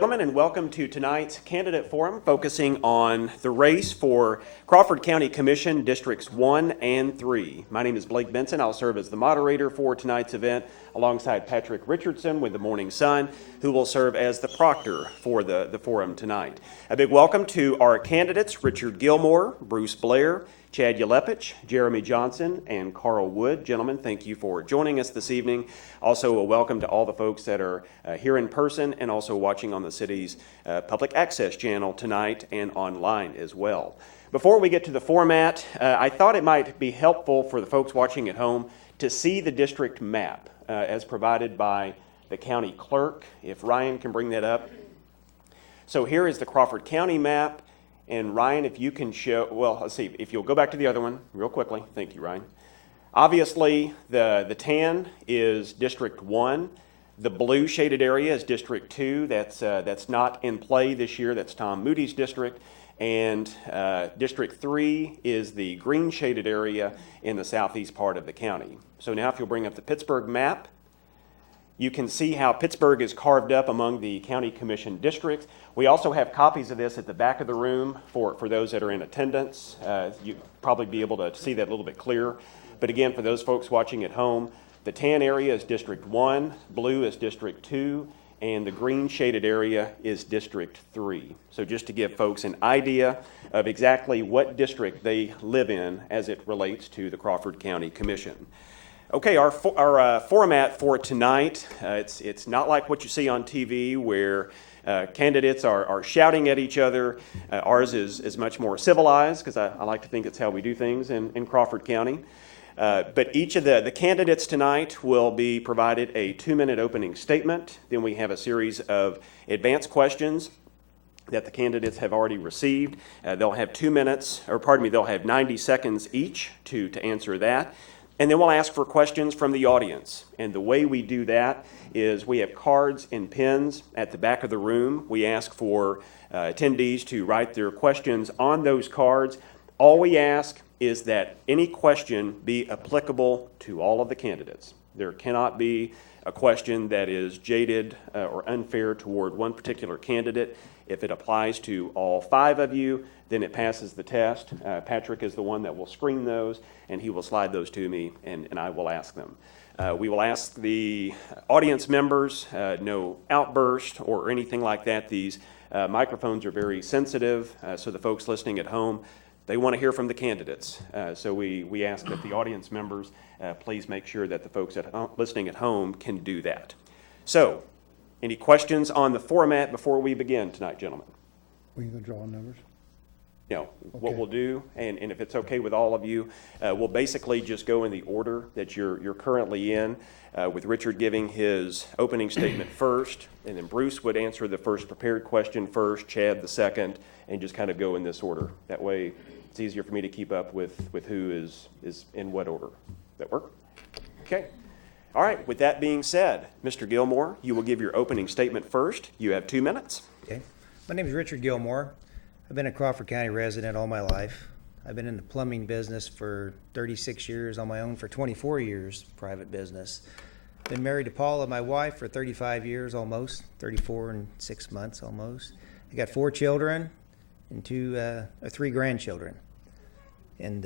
Gentlemen, and welcome to tonight's candidate forum focusing on the race for Crawford County Commission Districts 1 and 3. My name is Blake Benson. I'll serve as the moderator for tonight's event alongside Patrick Richardson with the Morning Sun, who will serve as the proctor for the forum tonight. A big welcome to our candidates, Richard Gilmore, Bruce Blair, Chad Yelepich, Jeremy Johnson, and Carl Wood. Gentlemen, thank you for joining us this evening. Also, a welcome to all the folks that are here in person and also watching on the city's public access channel tonight and online as well. Before we get to the format, I thought it might be helpful for the folks watching at home to see the district map as provided by the county clerk. If Ryan can bring that up. So here is the Crawford County map. And Ryan, if you can show, well, let's see, if you'll go back to the other one real quickly. Thank you, Ryan. Obviously, the tan is District 1. The blue shaded area is District 2. That's not in play this year. That's Tom Moody's district. And District 3 is the green shaded area in the southeast part of the county. So now if you'll bring up the Pittsburgh map, you can see how Pittsburgh is carved up among the county commission districts. We also have copies of this at the back of the room for those that are in attendance. You'll probably be able to see that a little bit clearer. But again, for those folks watching at home, the tan area is District 1, blue is District 2, and the green shaded area is District 3. So just to give folks an idea of exactly what district they live in as it relates to the Crawford County Commission. Okay, our format for tonight, it's not like what you see on TV where candidates are shouting at each other. Ours is much more civilized because I like to think it's how we do things in Crawford County. But each of the candidates tonight will be provided a 2-minute opening statement. Then we have a series of advanced questions that the candidates have already received. They'll have 2 minutes, or pardon me, they'll have 90 seconds each to answer that. And then we'll ask for questions from the audience. And the way we do that is we have cards and pens at the back of the room. We ask for attendees to write their questions on those cards. All we ask is that any question be applicable to all of the candidates. There cannot be a question that is jaded or unfair toward one particular candidate. If it applies to all 5 of you, then it passes the test. Patrick is the one that will screen those, and he will slide those to me, and I will ask them. We will ask the audience members, no outburst or anything like that. These microphones are very sensitive, so the folks listening at home, they want to hear from the candidates. So we ask that the audience members please make sure that the folks listening at home can do that. So, any questions on the format before we begin tonight, gentlemen? Were you going to draw numbers? No. Okay. What we'll do, and if it's okay with all of you, we'll basically just go in the order that you're currently in, with Richard giving his opening statement first, and then Bruce would answer the first prepared question first, Chad the second, and just kind of go in this order. That way it's easier for me to keep up with who is in what order. That work? Okay. All right, with that being said, Mr. Gilmore, you will give your opening statement first. You have 2 minutes. Okay. My name is Richard Gilmore. I've been a Crawford County resident all my life. I've been in the plumbing business for 36 years, on my own for 24 years, private business. Been married to Paula, my wife, for 35 years almost, 34 and 6 months almost. I got 4 children and 3 grandchildren. And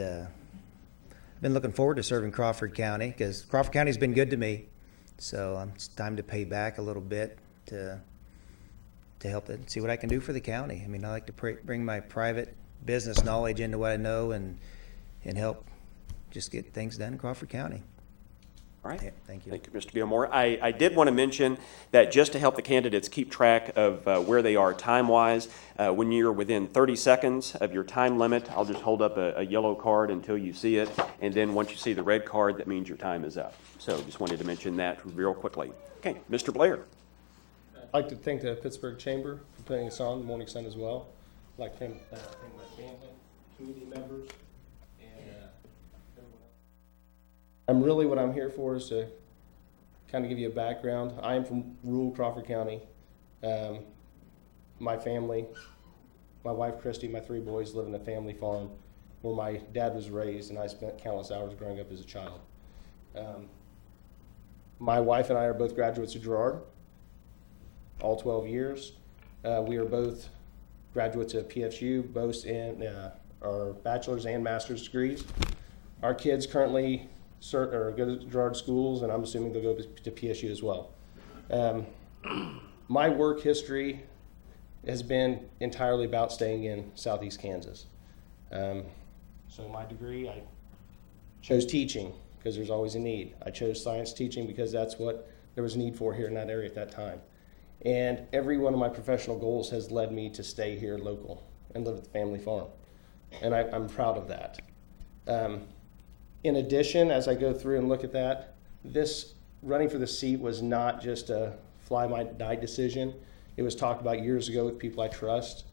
been looking forward to serving Crawford County because Crawford County's been good to me. So it's time to pay back a little bit to help it, see what I can do for the county. I mean, I like to bring my private business knowledge into what I know and help just get things done in Crawford County. All right. Yeah, thank you. Thank you, Mr. Gilmore. I did want to mention that just to help the candidates keep track of where they are time-wise, when you're within 30 seconds of your time limit, I'll just hold up a yellow card until you see it, and then once you see the red card, that means your time is up. So just wanted to mention that real quickly. Okay, Mr. Blair. I'd like to thank the Pittsburgh Chamber for putting us on, the Morning Sun as well. I'd like to thank my family, community members, and everyone else. What I'm here for is to kind of give you a background. I am from rural Crawford County. My family, my wife Christy, my 3 boys live in a family farm where my dad was raised, and I spent countless hours growing up as a child. My wife and I are both graduates of Girard, all 12 years. We are both graduates of PFU, both in our bachelor's and master's degrees. Our kids currently go to Girard schools, and I'm assuming they'll go to PSU as well. My work history has been entirely about staying in Southeast Kansas. So my degree, I chose teaching because there's always a need. I chose science teaching because that's what there was a need for here in that area at that time. And every one of my professional goals has led me to stay here local and live at the family farm. And I'm proud of that. In addition, as I go through and look at that, this running for the seat was not just a fly-by-night decision. It was talked about years ago with people I trust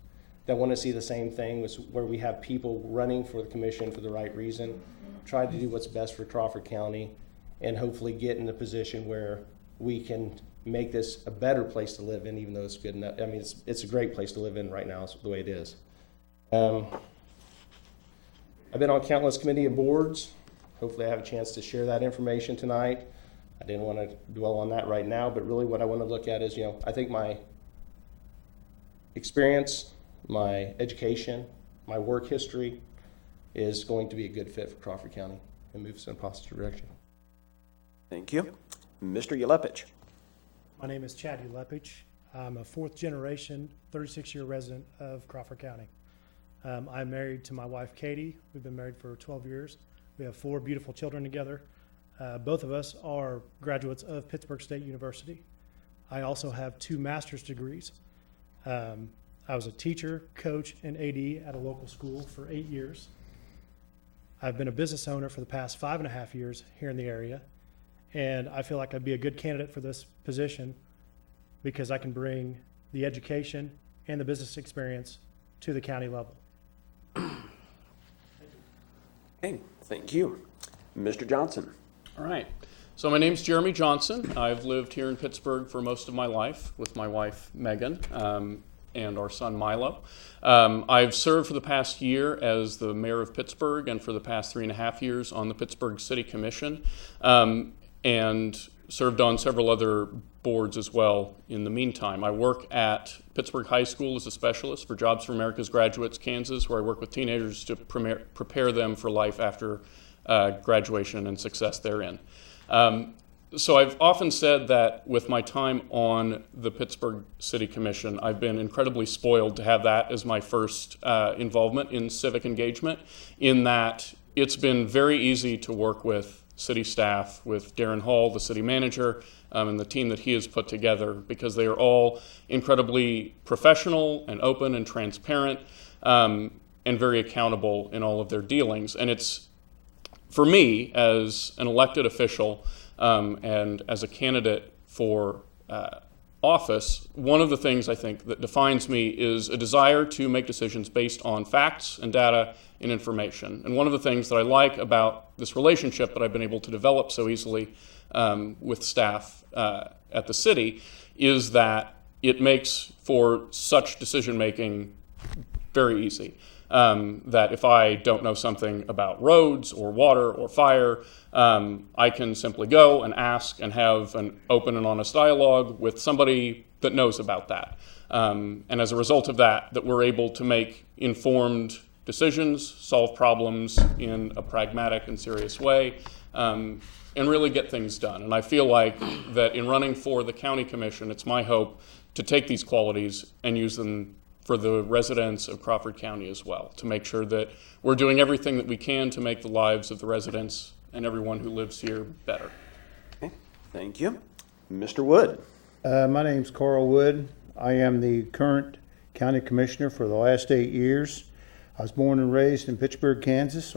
that want to see the same thing, where we have people running for the commission for the right reason, try to do what's best for Crawford County, and hopefully get in a position where we can make this a better place to live in, even though it's good enough. I mean, it's a great place to live in right now, the way it is. I've been on countless committee of boards. Hopefully I have a chance to share that information tonight. I didn't want to dwell on that right now, but really what I want to look at is, I think my experience, my education, my work history is going to be a good fit for Crawford County and move us in a positive direction. Thank you. Mr. Ulepich. My name is Chad Ulepich. I'm a fourth generation, 36-year resident of Crawford County. I'm married to my wife, Katie. We've been married for 12 years. We have 4 beautiful children together. Both of us are graduates of Pittsburgh State University. I also have 2 master's degrees. I was a teacher, coach, and AD at a local school for 8 years. I've been a business owner for the past 5.5 years here in the area, and I feel like I'd be a good candidate for this position because I can bring the education and the business experience to the county level. Okay, thank you. Mr. Johnson. All right. So my name's Jeremy Johnson. I've lived here in Pittsburgh for most of my life with my wife, Megan, and our son, Milo. I've served for the past year as the mayor of Pittsburgh and for the past 3.5 years on the Pittsburgh City Commission, and served on several other boards as well in the meantime. I work at Pittsburgh High School as a specialist for Jobs for America's Graduates, Kansas, where I work with teenagers to prepare them for life after graduation and success therein. So I've often said that with my time on the Pittsburgh City Commission, I've been incredibly spoiled to have that as my first involvement in civic engagement, in that it's been very easy to work with city staff, with Darren Hall, the city manager, and the team that he has put together, because they are all incredibly professional and open and transparent, and very accountable in all of their dealings. And it's, for me, as an elected official, and as a candidate for office, one of the things I think that defines me is a desire to make decisions based on facts and data and information. And one of the things that I like about this relationship that I've been able to develop so easily with staff at the city is that it makes for such decision making very easy. That if I don't know something about roads or water or fire, I can simply go and ask and have an open and honest dialogue with somebody that knows about that. And as a result of that, we're able to make informed decisions, solve problems in a pragmatic and serious way, and really get things done. And I feel like that in running for the county commission, it's my hope to take these qualities and use them for the residents of Crawford County as well, to make sure that we're doing everything that we can to make the lives of the residents and everyone who lives here better. Okay, thank you. Mr. Wood. My name's Carl Wood. I am the current county commissioner for the last 8 years. I was born and raised in Pittsburgh, Kansas,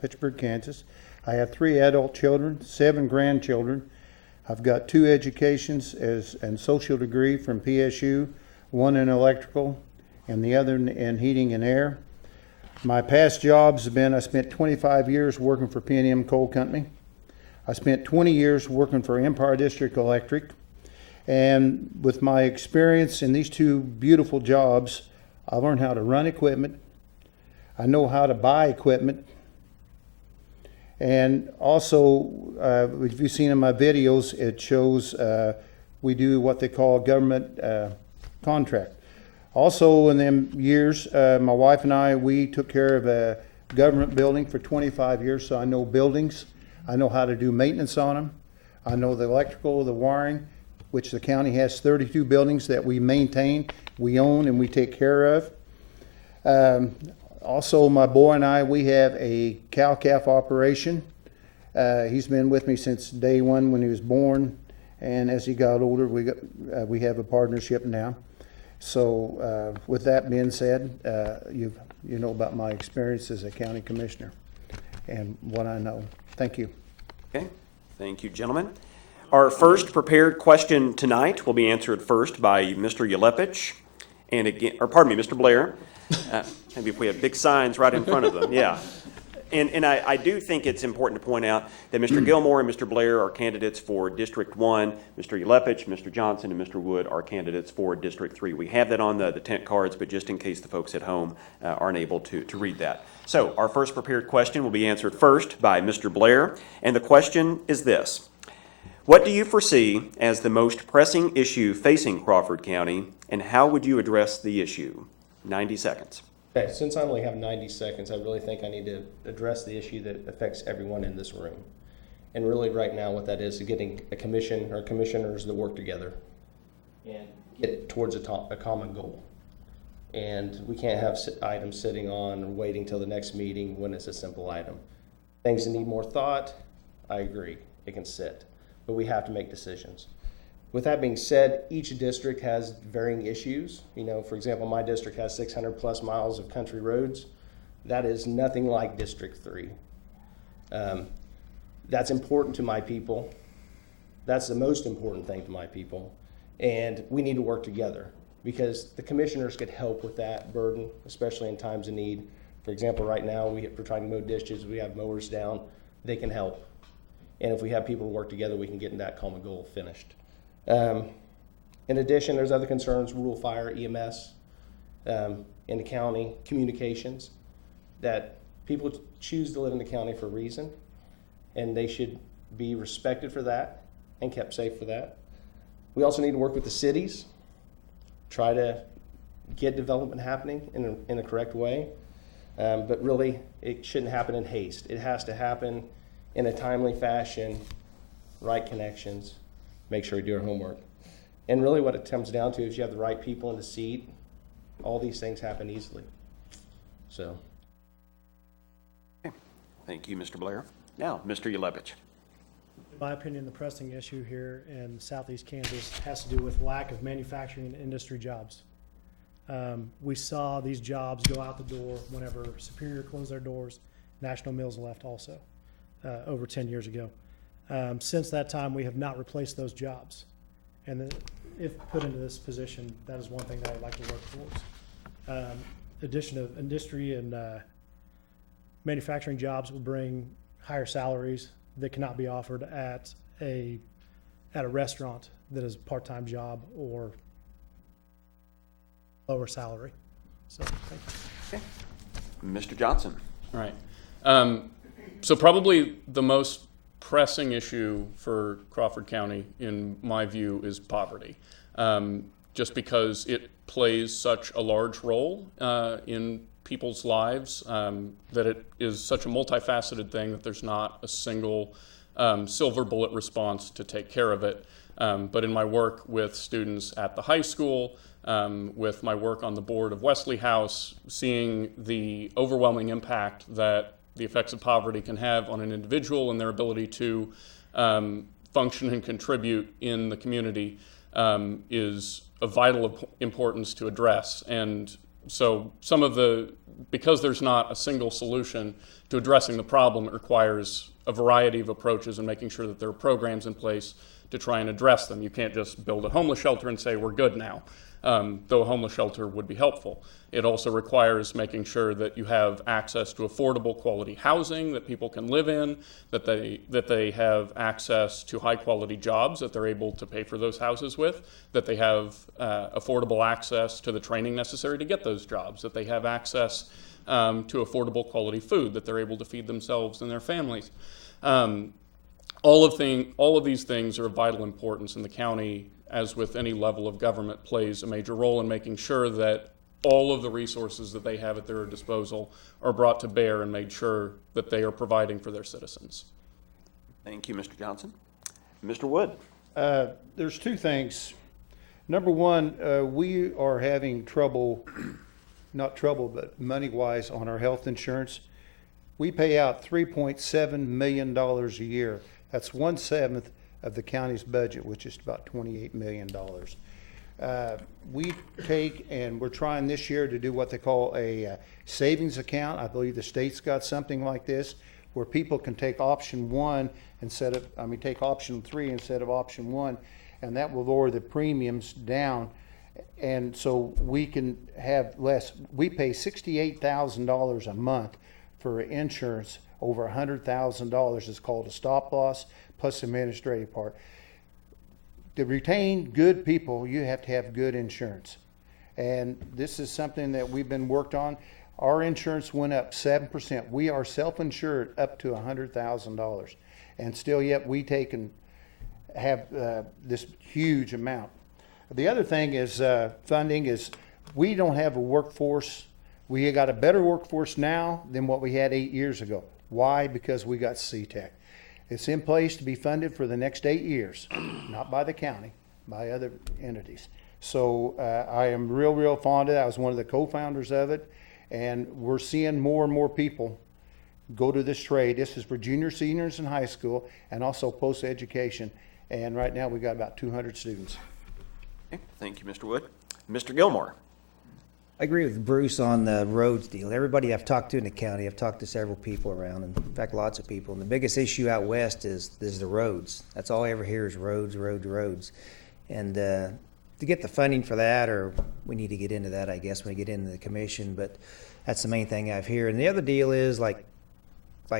Pittsburgh, Kansas. I have 3 adult children, 7 grandchildren. I've got 2 educations and social degree from PSU, one in electrical and the other in heating and air. My past jobs have been, I spent 25 years working for P&M Coal Company. I spent 20 years working for Empire District Electric. And with my experience in these 2 beautiful jobs, I learned how to run equipment. I know how to buy equipment. And also, if you've seen in my videos, it shows we do what they call government contract. Also, in them years, my wife and I, we took care of a government building for 25 years, so I know buildings. I know how to do maintenance on them. I know the electrical, the wiring, which the county has 32 buildings that we maintain, we own, and we take care of. Also, my boy and I, we have a cow-calf operation. He's been with me since day one when he was born, and as he got older, we have a partnership now. So with that being said, you know about my experience as a county commissioner and what I know. Thank you. Okay, thank you, gentlemen. Our first prepared question tonight will be answered first by Mr. Yelepich, and again, or pardon me, Mr. Blair. Maybe if we have big signs right in front of them, yeah. And I do think it's important to point out that Mr. Gilmore and Mr. Blair are candidates for District 1. Mr. Yelepich, Mr. Johnson, and Mr. Wood are candidates for District 3. We have that on the tent cards, but just in case the folks at home aren't able to read that. So our first prepared question will be answered first by Mr. Blair, and the question is this. What do you foresee as the most pressing issue facing Crawford County, and how would you address the issue? 90 seconds. Okay, since I only have 90 seconds, I really think I need to address the issue that affects everyone in this room. And really right now what that is getting a commission or commissioners that work together and get towards a common goal. And we can't have items sitting on or waiting till the next meeting when it's a simple item. Things that need more thought, I agree, it can sit, but we have to make decisions. With that being said, each district has varying issues. You know, for example, my district has 600 plus miles of country roads. That is nothing like District 3. That's important to my people. That's the most important thing to my people. And we need to work together because the commissioners could help with that burden, especially in times of need. For example, right now we're trying to mow ditches, we have mowers down, they can help. And if we have people work together, we can get that common goal finished. In addition, there's other concerns, rural fire, EMS, in the county, communications, that people choose to live in the county for a reason, and they should be respected for that and kept safe for that. We also need to work with the cities, try to get development happening in a correct way, but really it shouldn't happen in haste. It has to happen in a timely fashion, right connections, make sure we do our homework. And really what it comes down to is you have the right people in the seat, all these things happen easily. So. Okay. Thank you, Mr. Blair. Now, Mr. Yelepich. In my opinion, the pressing issue here in southeast Kansas has to do with lack of manufacturing and industry jobs. We saw these jobs go out the door whenever Superior closed their doors. National Mills left also over 10 years ago. Since that time, we have not replaced those jobs. And if put into this position, that is one thing that I'd like to work towards. Addition of industry and manufacturing jobs will bring higher salaries that cannot be offered at a restaurant that is a part-time job or lower salary. So, thank you. Okay. Mr. Johnson. All right. So probably the most pressing issue for Crawford County, in my view, is poverty. Just because it plays such a large role in people's lives, that it is such a multifaceted thing that there's not a single silver bullet response to take care of it. But in my work with students at the high school, with my work on the board of Wesley House, seeing the overwhelming impact that the effects of poverty can have on an individual and their ability to function and contribute in the community is of vital importance to address. And so because there's not a single solution to addressing the problem, it requires a variety of approaches and making sure that there are programs in place to try and address them. You can't just build a homeless shelter and say, we're good now, though a homeless shelter would be helpful. It also requires making sure that you have access to affordable quality housing that people can live in, that they have access to high quality jobs that they're able to pay for those houses with, that they have affordable access to the training necessary to get those jobs, that they have access to affordable quality food, that they're able to feed themselves and their families. All of these things are of vital importance, and the county as with any level of government, plays a major role in making sure that all of the resources that they have at their disposal are brought to bear and made sure that they are providing for their citizens. Thank you, Mr. Johnson. Mr. Wood? There's two things. Number one, we are having trouble, not trouble, but money-wise on our health insurance. We pay out $3.7 million a year. That's 1/7 of the county's budget, which is about $28 million. We take, and we're trying this year to do what they call a savings account. I believe the state's got something like this, where people can take option one instead of, take option 3 instead of option 1, and that will lower the premiums down. And so we can have less. We pay $68,000 a month for insurance. Over $100,000 is called a stop loss plus administrative part. To retain good people, you have to have good insurance. And this is something that we've been worked on. Our insurance went up 7%. We are self-insured up to $100,000. And still yet we take and have this huge amount. The other thing is funding is we don't have a workforce. We got a better workforce now than what we had 8 years ago. Why? Because we got CTEC. It's in place to be funded for the next 8 years, not by the county, by other entities. So I am real fond of that. I was one of the co-founders of it, and we're seeing more and more people go to this trade. This is for junior, seniors in high school, and also post-education. And right now we got about 200 students. Okay, thank you, Mr. Wood. Mr. Gilmore? I agree with Bruce on the roads deal. Everybody I've talked to in the county, I've talked to several people around, and in fact, lots of people. And the biggest issue out west is the roads. That's all I ever hear is roads. And to get the funding for that, or we need to get into that, I guess, when we get into the commission. But that's the main thing I've heard. And the other deal is like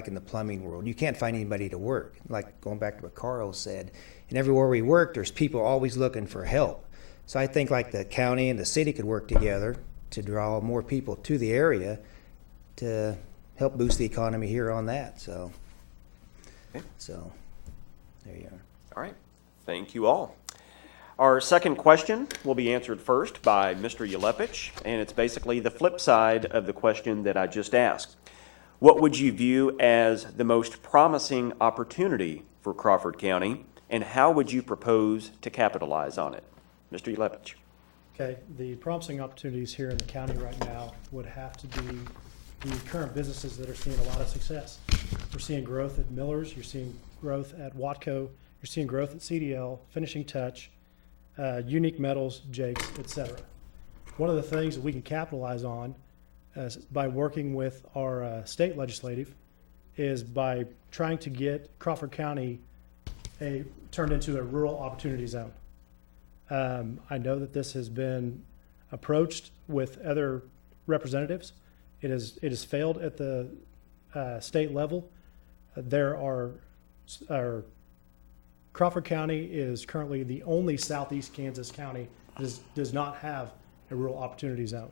in the plumbing world, you can't find anybody to work. Like going back to what Carl said, and everywhere we work, there's people always looking for help. So I think like the county and the city could work together to draw more people to the area to help boost the economy here on that. So, Okay. so there you are. All right, thank you all. Our second question will be answered first by Mr. Ulepich, and it's basically the flip side of the question that I just asked. What would you view as the most promising opportunity for Crawford County, and how would you propose to capitalize on it? Mr. Ulepich. Okay, the promising opportunities here in the county right now would have to be the current businesses that are seeing a lot of success. We're seeing growth at Miller's, you're seeing growth at Watco, you're seeing growth at CDL, Finishing Touch, Unique Metals, Jake's, etc. One of the things that we can capitalize on by working with our state legislative is by trying to get Crawford County turned into a rural opportunity zone. I know that this has been approached with other representatives. It has failed at the state level. Crawford County is currently the only southeast Kansas county that does not have a rural opportunity zone.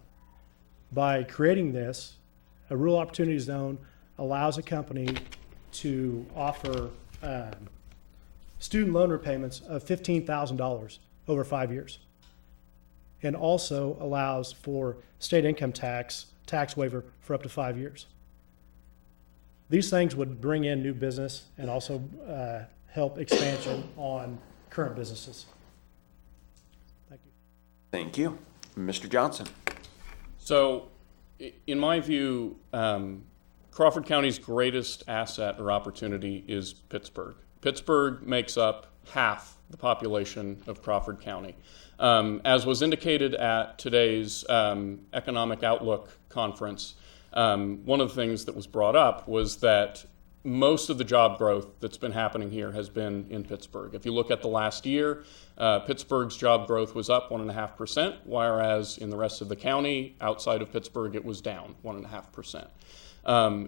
By creating this, a rural opportunity zone allows a company to offer student loan repayments of $15,000 over 5 years, and also allows for state income tax waiver for up to 5 years. These things would bring in new business and also help expansion on current businesses. Thank you. Thank you. Mr. Johnson. So, in my view, Crawford County's greatest asset or opportunity is Pittsburgh. Pittsburgh makes up half the population of Crawford County. As was indicated at today's Economic Outlook conference, one of the things that was brought up was that most of the job growth that's been happening here has been in Pittsburgh. If you look at the last year, Pittsburgh's job growth was up 1.5%, whereas in the rest of the county, outside of Pittsburgh, it was down 1.5%.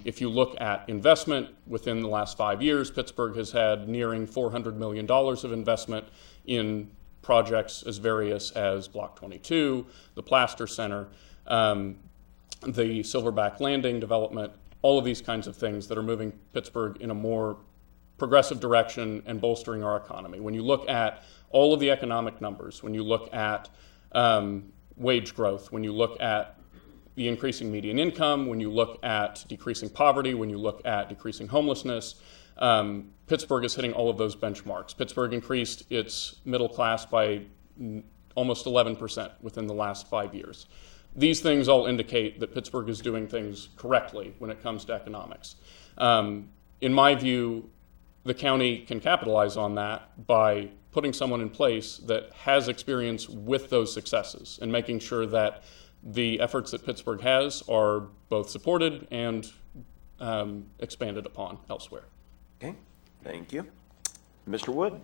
If you look at investment within the last 5 years, Pittsburgh has had nearing $400 million of investment in projects as various as Block 22, the Plaster Center, the Silverback Landing development, all of these kinds of things that are moving Pittsburgh in a more progressive direction and bolstering our economy. When you look at all of the economic numbers, when you look at wage growth, when you look at the increasing median income, when you look at decreasing poverty, when you look at decreasing homelessness, Pittsburgh is hitting all of those benchmarks. Pittsburgh increased its middle class by almost 11% within the last 5 years. These things all indicate that Pittsburgh is doing things correctly when it comes to economics. In my view, the county can capitalize on that by putting someone in place that has experience with those successes and making sure that the efforts that Pittsburgh has are both supported and expanded upon elsewhere. Okay, thank you. Mr. Wood?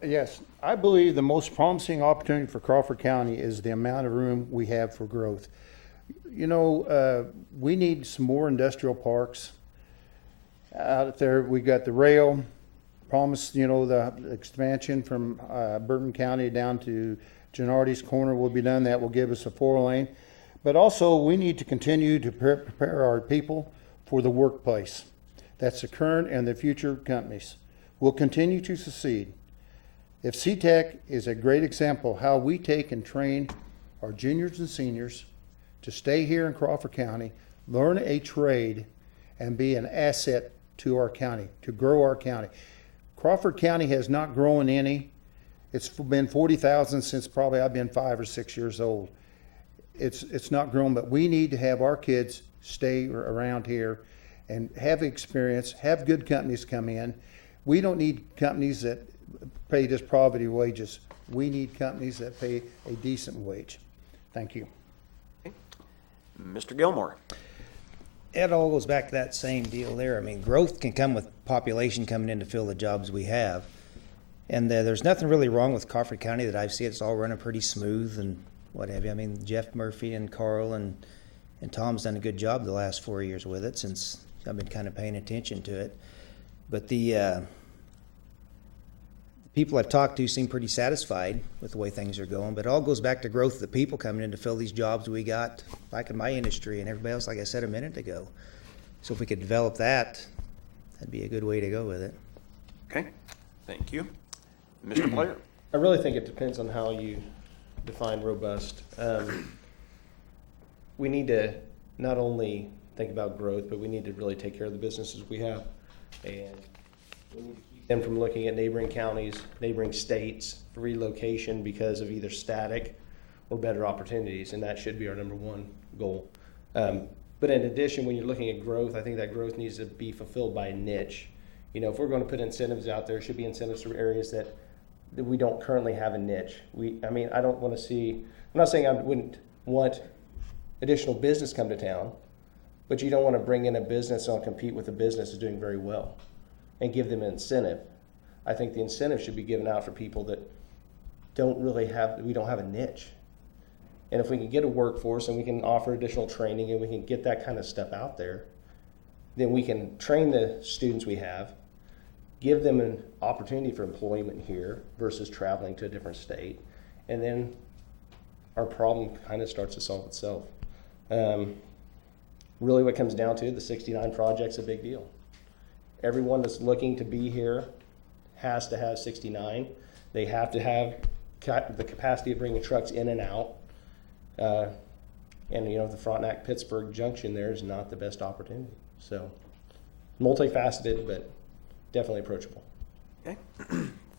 Yes, I believe the most promising opportunity for Crawford County is the amount of room we have for growth. You know, we need some more industrial parks out there. We got the rail promise, you know, the expansion from Bourbon County down to Gennardi's Corner will be done. That will give us a 4-lane. But also, we need to continue to prepare our people for the workplace. That's the current and the future companies will continue to succeed. If CTEC is a great example of how we take and train our juniors and seniors to stay here in Crawford County, learn a trade, and be an asset to our county, to grow our county. Crawford County has not grown any. It's been 40,000 since probably I've been 5 or 6 years old. It's not grown, but we need to have our kids stay around here and have experience, have good companies come in. We don't need companies that pay just poverty wages. We need companies that pay a decent wage. Thank you. Mr. Gilmore? It all goes back to that same deal there. I mean, growth can come with population coming in to fill the jobs we have. And there's nothing really wrong with Crawford County that I've seen. It's all running pretty smooth and what have you. I mean, Jeff Murphy and Carl and Tom's done a good job the last 4 years with it since I've been kind of paying attention to it. But the people I've talked to seem pretty satisfied with the way things are going. But it all goes back to growth of the people coming in to fill these jobs we got back in my industry and everybody else, like I said a minute ago. So if we could develop that, that'd be a good way to go with it. Okay, thank you. Mr. Player? I really think it depends on how you define robust. We need to not only think about growth, but we need to really take care of the businesses we have. And we need to keep them from looking at neighboring counties, neighboring states for relocation because of either static or better opportunities, and that should be our number one goal. But in addition, when you're looking at growth, I think that growth needs to be fulfilled by a niche. You know, if we're going to put incentives out there, it should be incentives for areas that we don't currently have a niche. I mean, I don't want to see, I'm not saying I wouldn't want additional business come to town, but you don't want to bring in a business and compete with a business that's doing very well and give them an incentive. I think the incentive should be given out for people that we don't have a niche. And if we can get a workforce and we can offer additional training and we can get that kind of stuff out there, then we can train the students we have, give them an opportunity for employment here versus traveling to a different state. And then our problem kind of starts to solve itself. Really what it comes down to, the 69 project's a big deal. Everyone that's looking to be here has to have 69. They have to have the capacity of bringing trucks in and out. And you know, the Frontenac-Pittsburgh junction there is not the best opportunity. So multifaceted, but definitely approachable. Okay,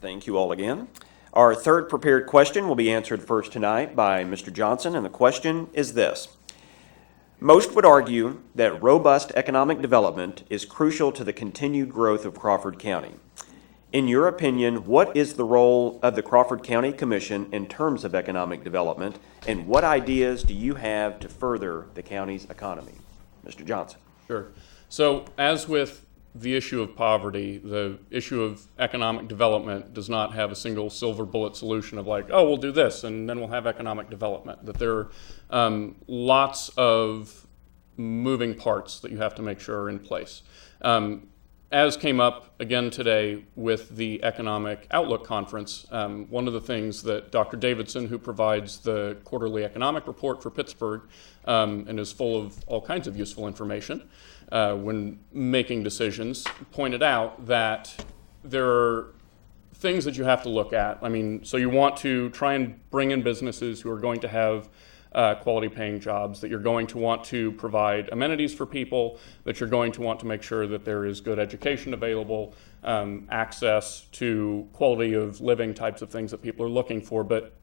thank you all again. Our third prepared question will be answered first tonight by Mr. Johnson, and the question is this. Most would argue that robust economic development is crucial to the continued growth of Crawford County. In your opinion, what is the role of the Crawford County Commission in terms of economic development, and what ideas do you have to further the county's economy? Mr. Johnson. Sure. So as with the issue of poverty, the issue of economic development does not have a single silver bullet solution of like, oh, we'll do this and then we'll have economic development. That there are lots of moving parts that you have to make sure are in place. As came up again today with the Economic Outlook Conference, one of the things that Dr. Davidson, who provides the quarterly economic report for Pittsburgh and is full of all kinds of useful information when making decisions, pointed out that there are things that you have to look at. I mean, so you want to try and bring in businesses who are going to have quality paying jobs, that you're going to want to provide amenities for people, that you're going to want to make sure that there is good education available, access to quality of living types of things that people are looking for. But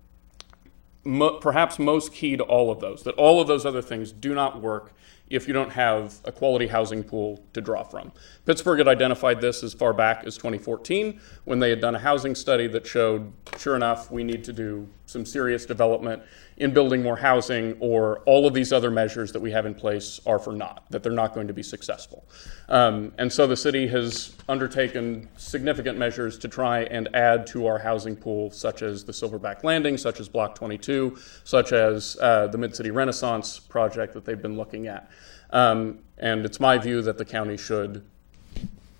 perhaps most key to all of those, that all of those other things do not work if you don't have a quality housing pool to draw from. Pittsburgh had identified this as far back as 2014 when they had done a housing study that showed, sure enough, we need to do some serious development in building more housing, or all of these other measures that we have in place are for naught, that they're not going to be successful. And so the city has undertaken significant measures to try and add to our housing pool, such as the Silverback Landing, such as Block 22, such as the Mid-City Renaissance project that they've been looking at. And it's my view that the county should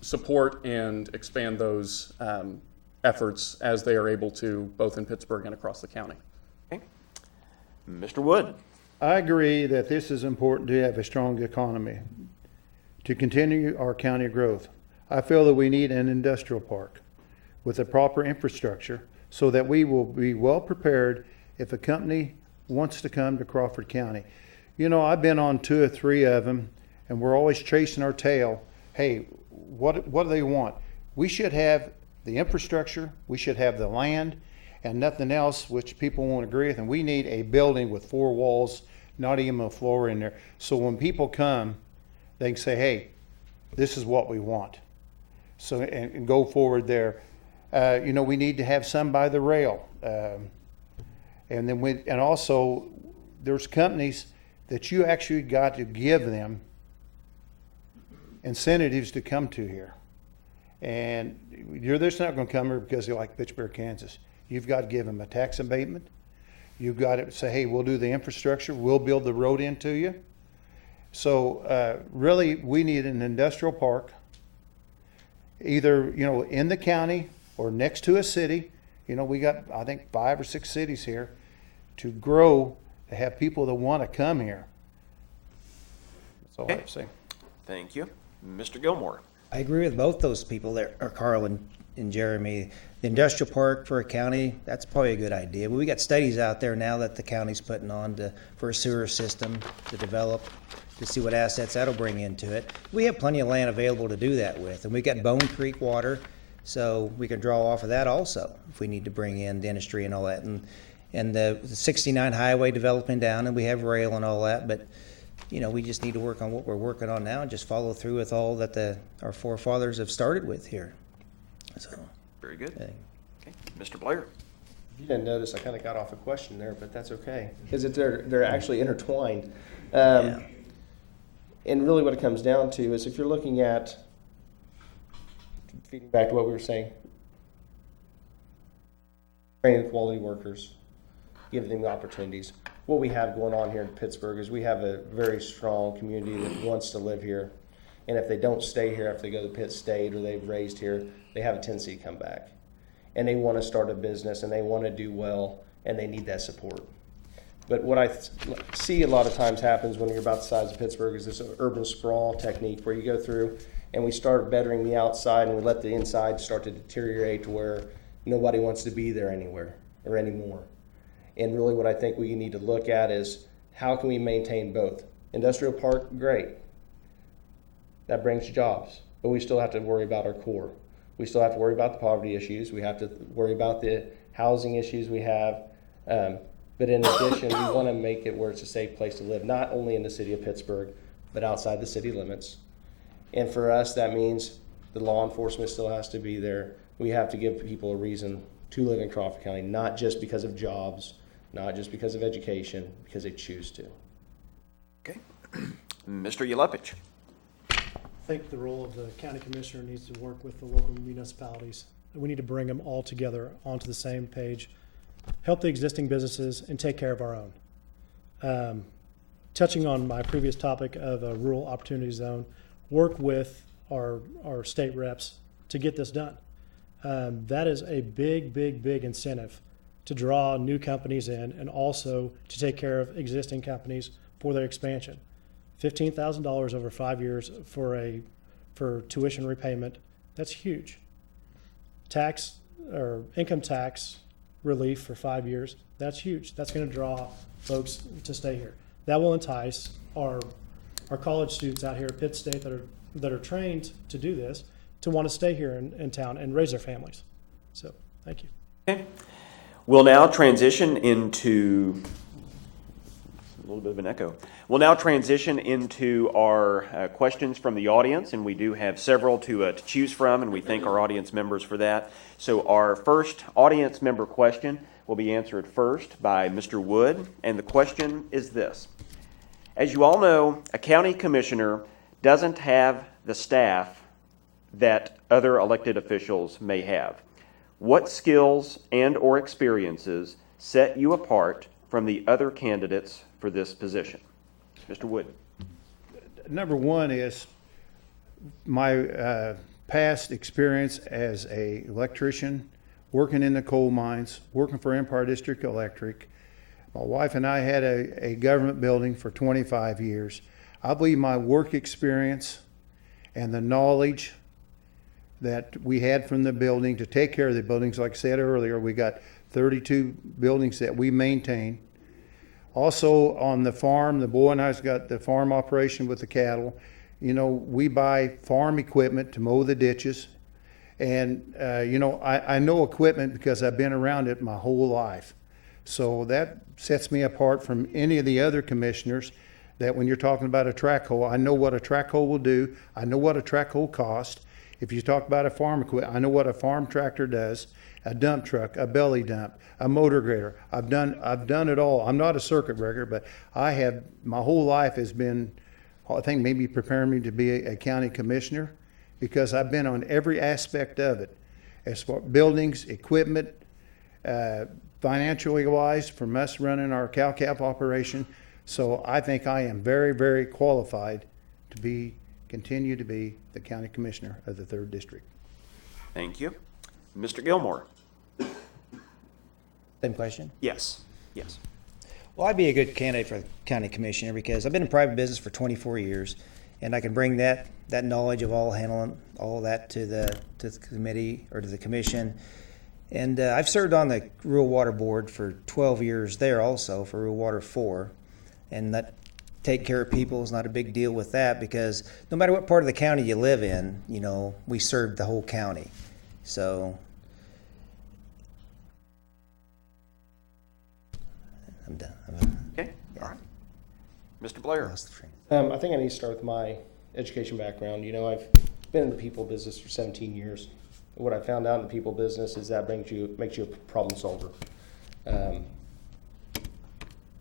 support and expand those efforts as they are able to, both in Pittsburgh and across the county. Okay. Mr. Wood. I agree that this is important to have a strong economy to continue our county growth. I feel that we need an industrial park with a proper infrastructure so that we will be well prepared if a company wants to come to Crawford County. You know, I've been on 2 or 3 of them, and we're always chasing our tail. Hey, what do they want? We should have the infrastructure, we should have the land, and nothing else, which people won't agree with. And we need a building with 4 walls, not even a floor in there. So when people come, they can say, hey, this is what we want. So, and go forward there. You know, we need to have some by the rail. And then and also there's companies that you actually got to give them incentives to come to here. And they're just not going to come here because they like Pittsburgh, Kansas. You've got to give them a tax abatement. You've got to say, hey, we'll do the infrastructure. We'll build the road into you. So really, we need an industrial park, either, you know, in the county or next to a city. You know, we got, I think, 5 or 6 cities here to grow, to have people that want to come here. That's all I have to say. Thank you. Mr. Gilmore. I agree with both those people there, or Carl and Jeremy. The industrial park for a county, that's probably a good idea. But we got studies out there now that the county's putting on for a sewer system to develop, to see what assets that'll bring into it. We have plenty of land available to do that with, and we got Bone Creek water, so we can draw off of that also if we need to bring in the industry and all that. And the 69 highway developing down, and we have rail and all that, but you know, we just need to work on what we're working on now and just follow through with all that our forefathers have started with here. So. Very good. Okay. Mr. Blair. If you didn't notice, I kind of got off a question there, but that's okay, because they're actually intertwined. Yeah. And really what it comes down to is if you're looking at, feeding back to what we were saying, training quality workers, giving them the opportunities. What we have going on here in Pittsburgh is we have a very strong community that wants to live here. And if they don't stay here, if they go to Pitt State or they've raised here, they have a tendency to come back. And they want to start a business and they want to do well and they need that support. But what I see a lot of times happens when you're about the size of Pittsburgh is this urban sprawl technique where you go through and we start bettering the outside and we let the inside start to deteriorate to where nobody wants to be there anywhere or anymore. And really what I think we need to look at is how can we maintain both? Industrial park, great. That brings jobs, but we still have to worry about our core. We still have to worry about the poverty issues. We have to worry about the housing issues we have. But in addition, we want to make it where it's a safe place to live, not only in the city of Pittsburgh, but outside the city limits. And for us, that means the law enforcement still has to be there. We have to give people a reason to live in Crawford County, not just because of jobs, not just because of education, because they choose to. Okay. Mr. Yelepich. I think the role of the county commissioner needs to work with the local municipalities. We need to bring them all together onto the same page, help the existing businesses, and take care of our own. Touching on my previous topic of a rural opportunity zone, work with our state reps to get this done. That is a big incentive to draw new companies in and also to take care of existing companies for their expansion. $15,000 over 5 years for tuition repayment, that's huge. Tax or income tax relief for 5 years. That's huge. That's going to draw folks to stay here. That will entice our college students out here at Pitt State that are trained to do this to want to stay here in town and raise their families. So, thank you. Okay. We'll now transition into a little bit of an echo. We'll now transition into our questions from the audience, and we do have several to choose from, and we thank our audience members for that. So our first audience member question will be answered first by Mr. Wood, and the question is this. As you all know, a county commissioner doesn't have the staff that other elected officials may have. What skills and or experiences set you apart from the other candidates for this position? Mr. Wood. Number one is my past experience as a electrician, working in the coal mines, working for Empire District Electric. My wife and I had a government building for 25 years. I believe my work experience and the knowledge that we had from the building to take care of the buildings, like I said earlier, we got 32 buildings that we maintain. Also on the farm, the boy and I's got the farm operation with the cattle. You know, we buy farm equipment to mow the ditches. And, you know, I know equipment because I've been around it my whole life. So that sets me apart from any of the other commissioners that when you're talking about a track hole, I know what a track hole will do. I know what a track hole costs. If you talk about a farm equipment, I know what a farm tractor does, a dump truck, a belly dump, a motor grader. I've done it all. I'm not a circuit breaker, but I have, my whole life has been, I think maybe preparing me to be a county commissioner because I've been on every aspect of it. As far buildings, equipment, financially wise, from us running our cow-calf operation. So I think I am very, very qualified to continue to be the county commissioner of the 3rd District. Thank you. Mr. Gilmore. Same question? Yes. Yes. Well, I'd be a good candidate for county commissioner because I've been in private business for 24 years, and I can bring that knowledge of handling all that to the committee or to the commission. And I've served on the Rural Water Board for 12 years there also for Rural Water 4, and that take care of people is not a big deal with that because no matter what part of the county you live in, you know, we serve the whole county. So I'm done. Okay. All right. Mr. Blair. Lost the train. I think I need to start with my education background. You know, I've been in the people business for 17 years. What I found out in the people business is that makes you a problem solver.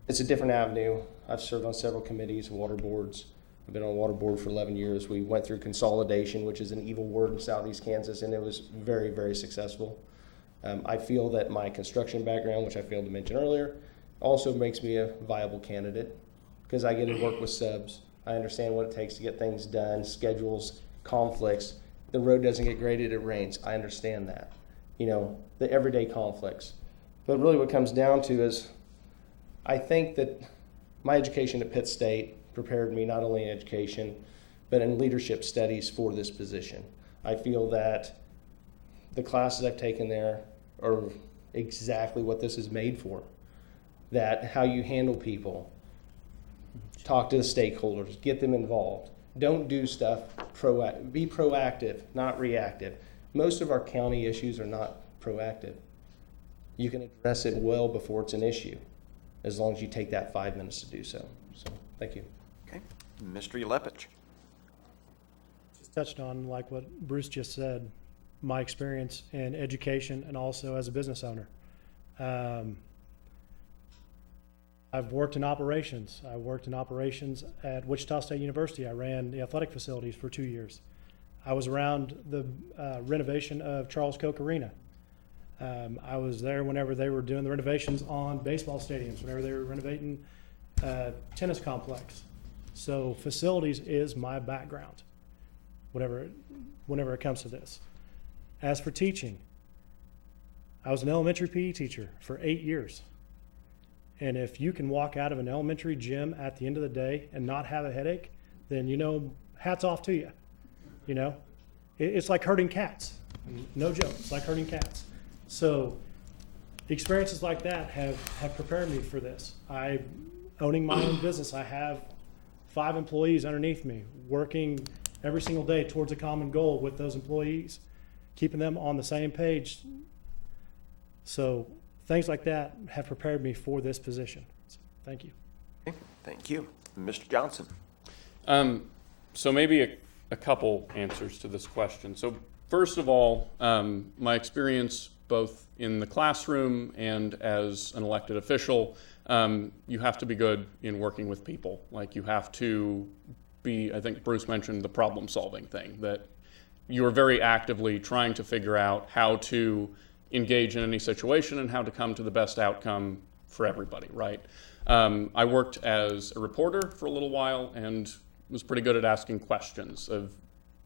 It's a different avenue. I've served on several committees, water boards. I've been on a water board for 11 years. We went through consolidation, which is an evil word in Southeast Kansas, and it was very, very successful. I feel that my construction background, which I failed to mention earlier, also makes me a viable candidate because I get to work with subs. I understand what it takes to get things done, schedules, conflicts. The road doesn't get graded, it rains. I understand that. You know, the everyday conflicts. But really what it comes down to is I think that my education at Pitt State prepared me not only in education, but in leadership studies for this position. I feel that the classes I've taken there are exactly what this is made for. That how you handle people, talk to the stakeholders, get them involved. Don't do stuff, be proactive, not reactive. Most of our county issues are not proactive. You can address it well before it's an issue, as long as you take that 5 minutes to do so. So, thank you. Okay. Mr. Ulepich. Just touched on like what Bruce just said, my experience in education and also as a business owner. I've worked in operations. I worked in operations at Wichita State University. I ran the athletic facilities for 2 years. I was around the renovation of Charles Koch Arena. I was there whenever they were doing the renovations on baseball stadiums, whenever they were renovating tennis complex. So facilities is my background, whenever it comes to this. As for teaching, I was an elementary PE teacher for 8 years. And if you can walk out of an elementary gym at the end of the day and not have a headache, then, you know, hats off to you. You know, it's like herding cats. No joke, it's like herding cats. So experiences like that have prepared me for this. Owning my own business, I have 5 employees underneath me, working every single day towards a common goal with those employees, keeping them on the same page. So things like that have prepared me for this position. So, thank you. Okay, thank you. Mr. Johnson. So maybe a couple answers to this question. So first of all, my experience both in the classroom and as an elected official, you have to be good in working with people. Like you have to be, I think Bruce mentioned the problem solving thing, that you're very actively trying to figure out how to engage in any situation and how to come to the best outcome for everybody, right? I worked as a reporter for a little while and was pretty good at asking questions, of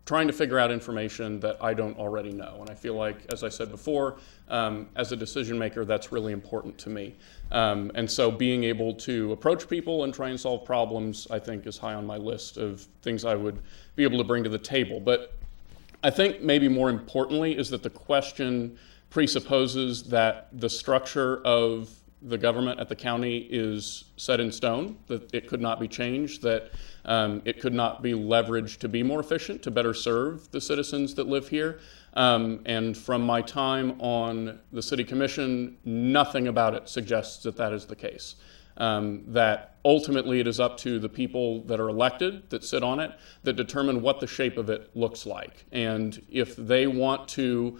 trying to figure out information that I don't already know. And I feel like, as I said before, as a decision maker, that's really important to me. And so being able to approach people and try and solve problems, I think, is high on my list of things I would be able to bring to the table. But I think maybe more importantly is that the question presupposes that the structure of the government at the county is set in stone, that it could not be changed, that it could not be leveraged to be more efficient, to better serve the citizens that live here. And from my time on the city commission, nothing about it suggests that that is the case. That ultimately it is up to the people that are elected, that sit on it, that determine what the shape of it looks like. And if they want to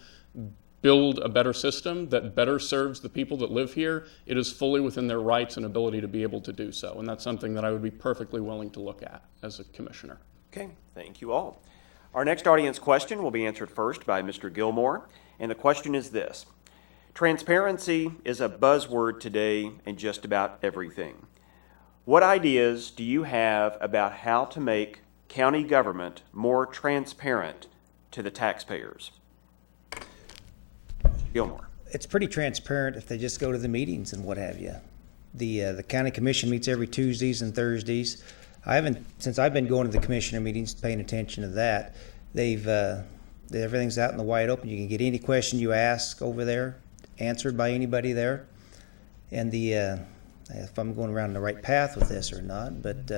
build a better system that better serves the people that live here, it is fully within their rights and ability to be able to do so. And that's something that I would be perfectly willing to look at as a commissioner. Okay, thank you all. Our next audience question will be answered first by Mr. Gilmore, and the question is this. Transparency is a buzzword today in just about everything. What ideas do you have about how to make county government more transparent to the taxpayers? Gilmore. It's pretty transparent if they just go to the meetings and what have you. The county commission meets every Tuesdays and Thursdays. Since I've been going to the commissioner meetings, paying attention to that, everything's out in the wide open. You can get any question you ask over there answered by anybody there. And if I'm going around the right path with this or not, but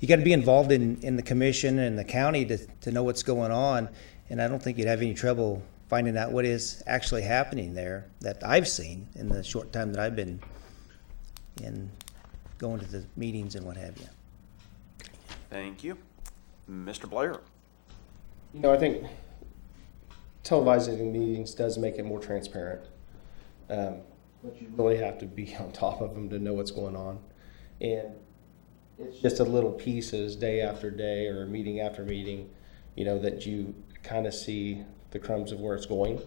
you got to be involved in the commission and the county to know what's going on. And I don't think you'd have any trouble finding out what is actually happening there that I've seen in the short time that I've been in going to the meetings and what have you. Thank you. Mr. Blair. You know, I think televising meetings does make it more transparent. But you really have to be on top of them to know what's going on. And it's just a little pieces day after day or meeting after meeting, you know, that you kind of see the crumbs of where it's going.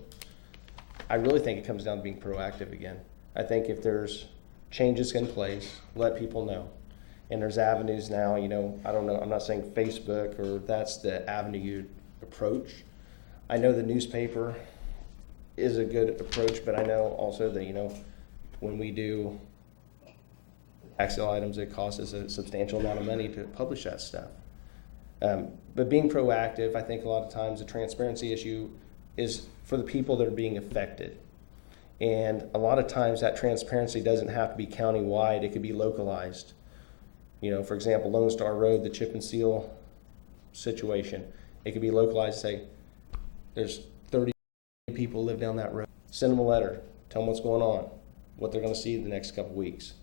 I really think it comes down to being proactive again. I think if there's changes in place, let people know. And there's avenues now, you know, I don't know, I'm not saying Facebook or that's the avenue you approach. I know the newspaper is a good approach, but I know also that, you know, when we do tax sale items, it costs us a substantial amount of money to publish that stuff. But being proactive, I think a lot of times the transparency issue is for the people that are being affected. And a lot of times that transparency doesn't have to be county-wide, it could be localized. You know, for example, Lone Star Road, the chip and seal situation, it could be localized, say, there's 30 people live down that road. Send them a letter, tell them what's going on, what they're gonna see the next couple weeks.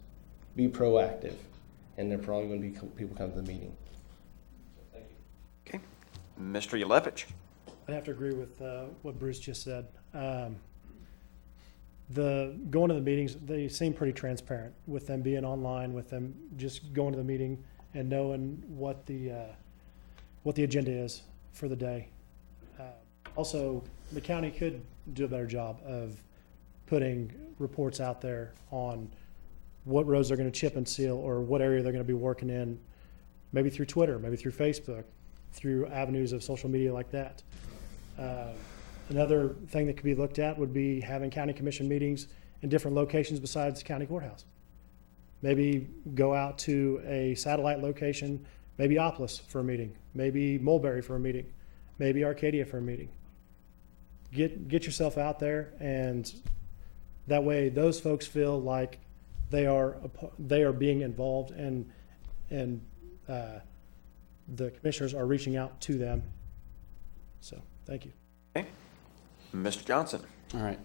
Be proactive, and there probably gonna be people come to the meeting. Okay. Mr. Ulepich. I'd have to agree with what Bruce just said. Going to the meetings, they seem pretty transparent with them being online, with them just going to the meeting and knowing what the agenda is for the day. Also, the county could do a better job of putting reports out there on what roads they're going to chip and seal or what area they're going to be working in, maybe through Twitter, maybe through Facebook, through avenues of social media like that. Another thing that could be looked at would be having county commission meetings in different locations besides the county courthouse. Maybe go out to a satellite location, maybe Oplus for a meeting, maybe Mulberry for a meeting, maybe Arcadia for a meeting. Get yourself out there and That way, those folks feel like they are being involved, and the commissioners are reaching out to them. So, thank you. Okay. Mr. Johnson. All right.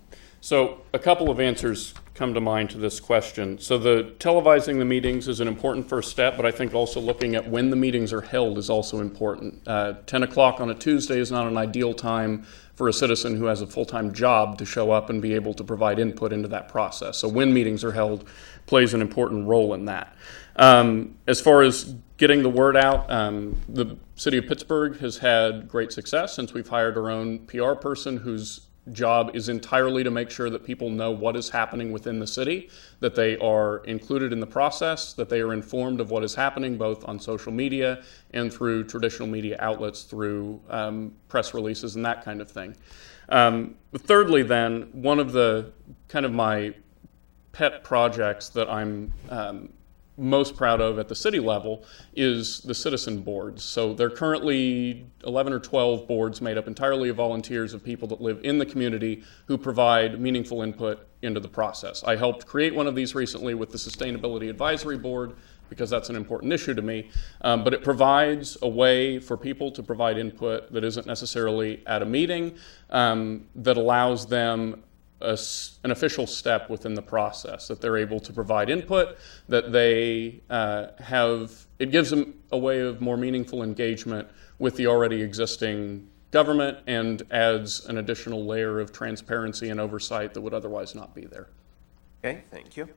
So a couple of answers come to mind to this question. So the televising the meetings is an important first step, but I think also looking at when the meetings are held is also important. 10 o'clock on a Tuesday is not an ideal time for a citizen who has a full-time job to show up and be able to provide input into that process. So when meetings are held plays an important role in that. As far as getting the word out, the city of Pittsburgh has had great success since we've hired our own PR person whose job is entirely to make sure that people know what is happening within the city, that they are included in the process, that they are informed of what is happening both on social media and through traditional media outlets, through press releases and that kind of thing. Thirdly then, one of the kind of my pet projects that I'm most proud of at the city level is the citizen boards. So there are currently 11 or 12 boards made up entirely of volunteers, of people that live in the community who provide meaningful input into the process. I helped create one of these recently with the Sustainability Advisory Board because that's an important issue to me, but it provides a way for people to provide input that isn't necessarily at a meeting, that allows them an official step within the process, that they're able to provide input, that they it gives them a way of more meaningful engagement with the already existing government and adds an additional layer of transparency and oversight that would otherwise not be there. Okay, thank you.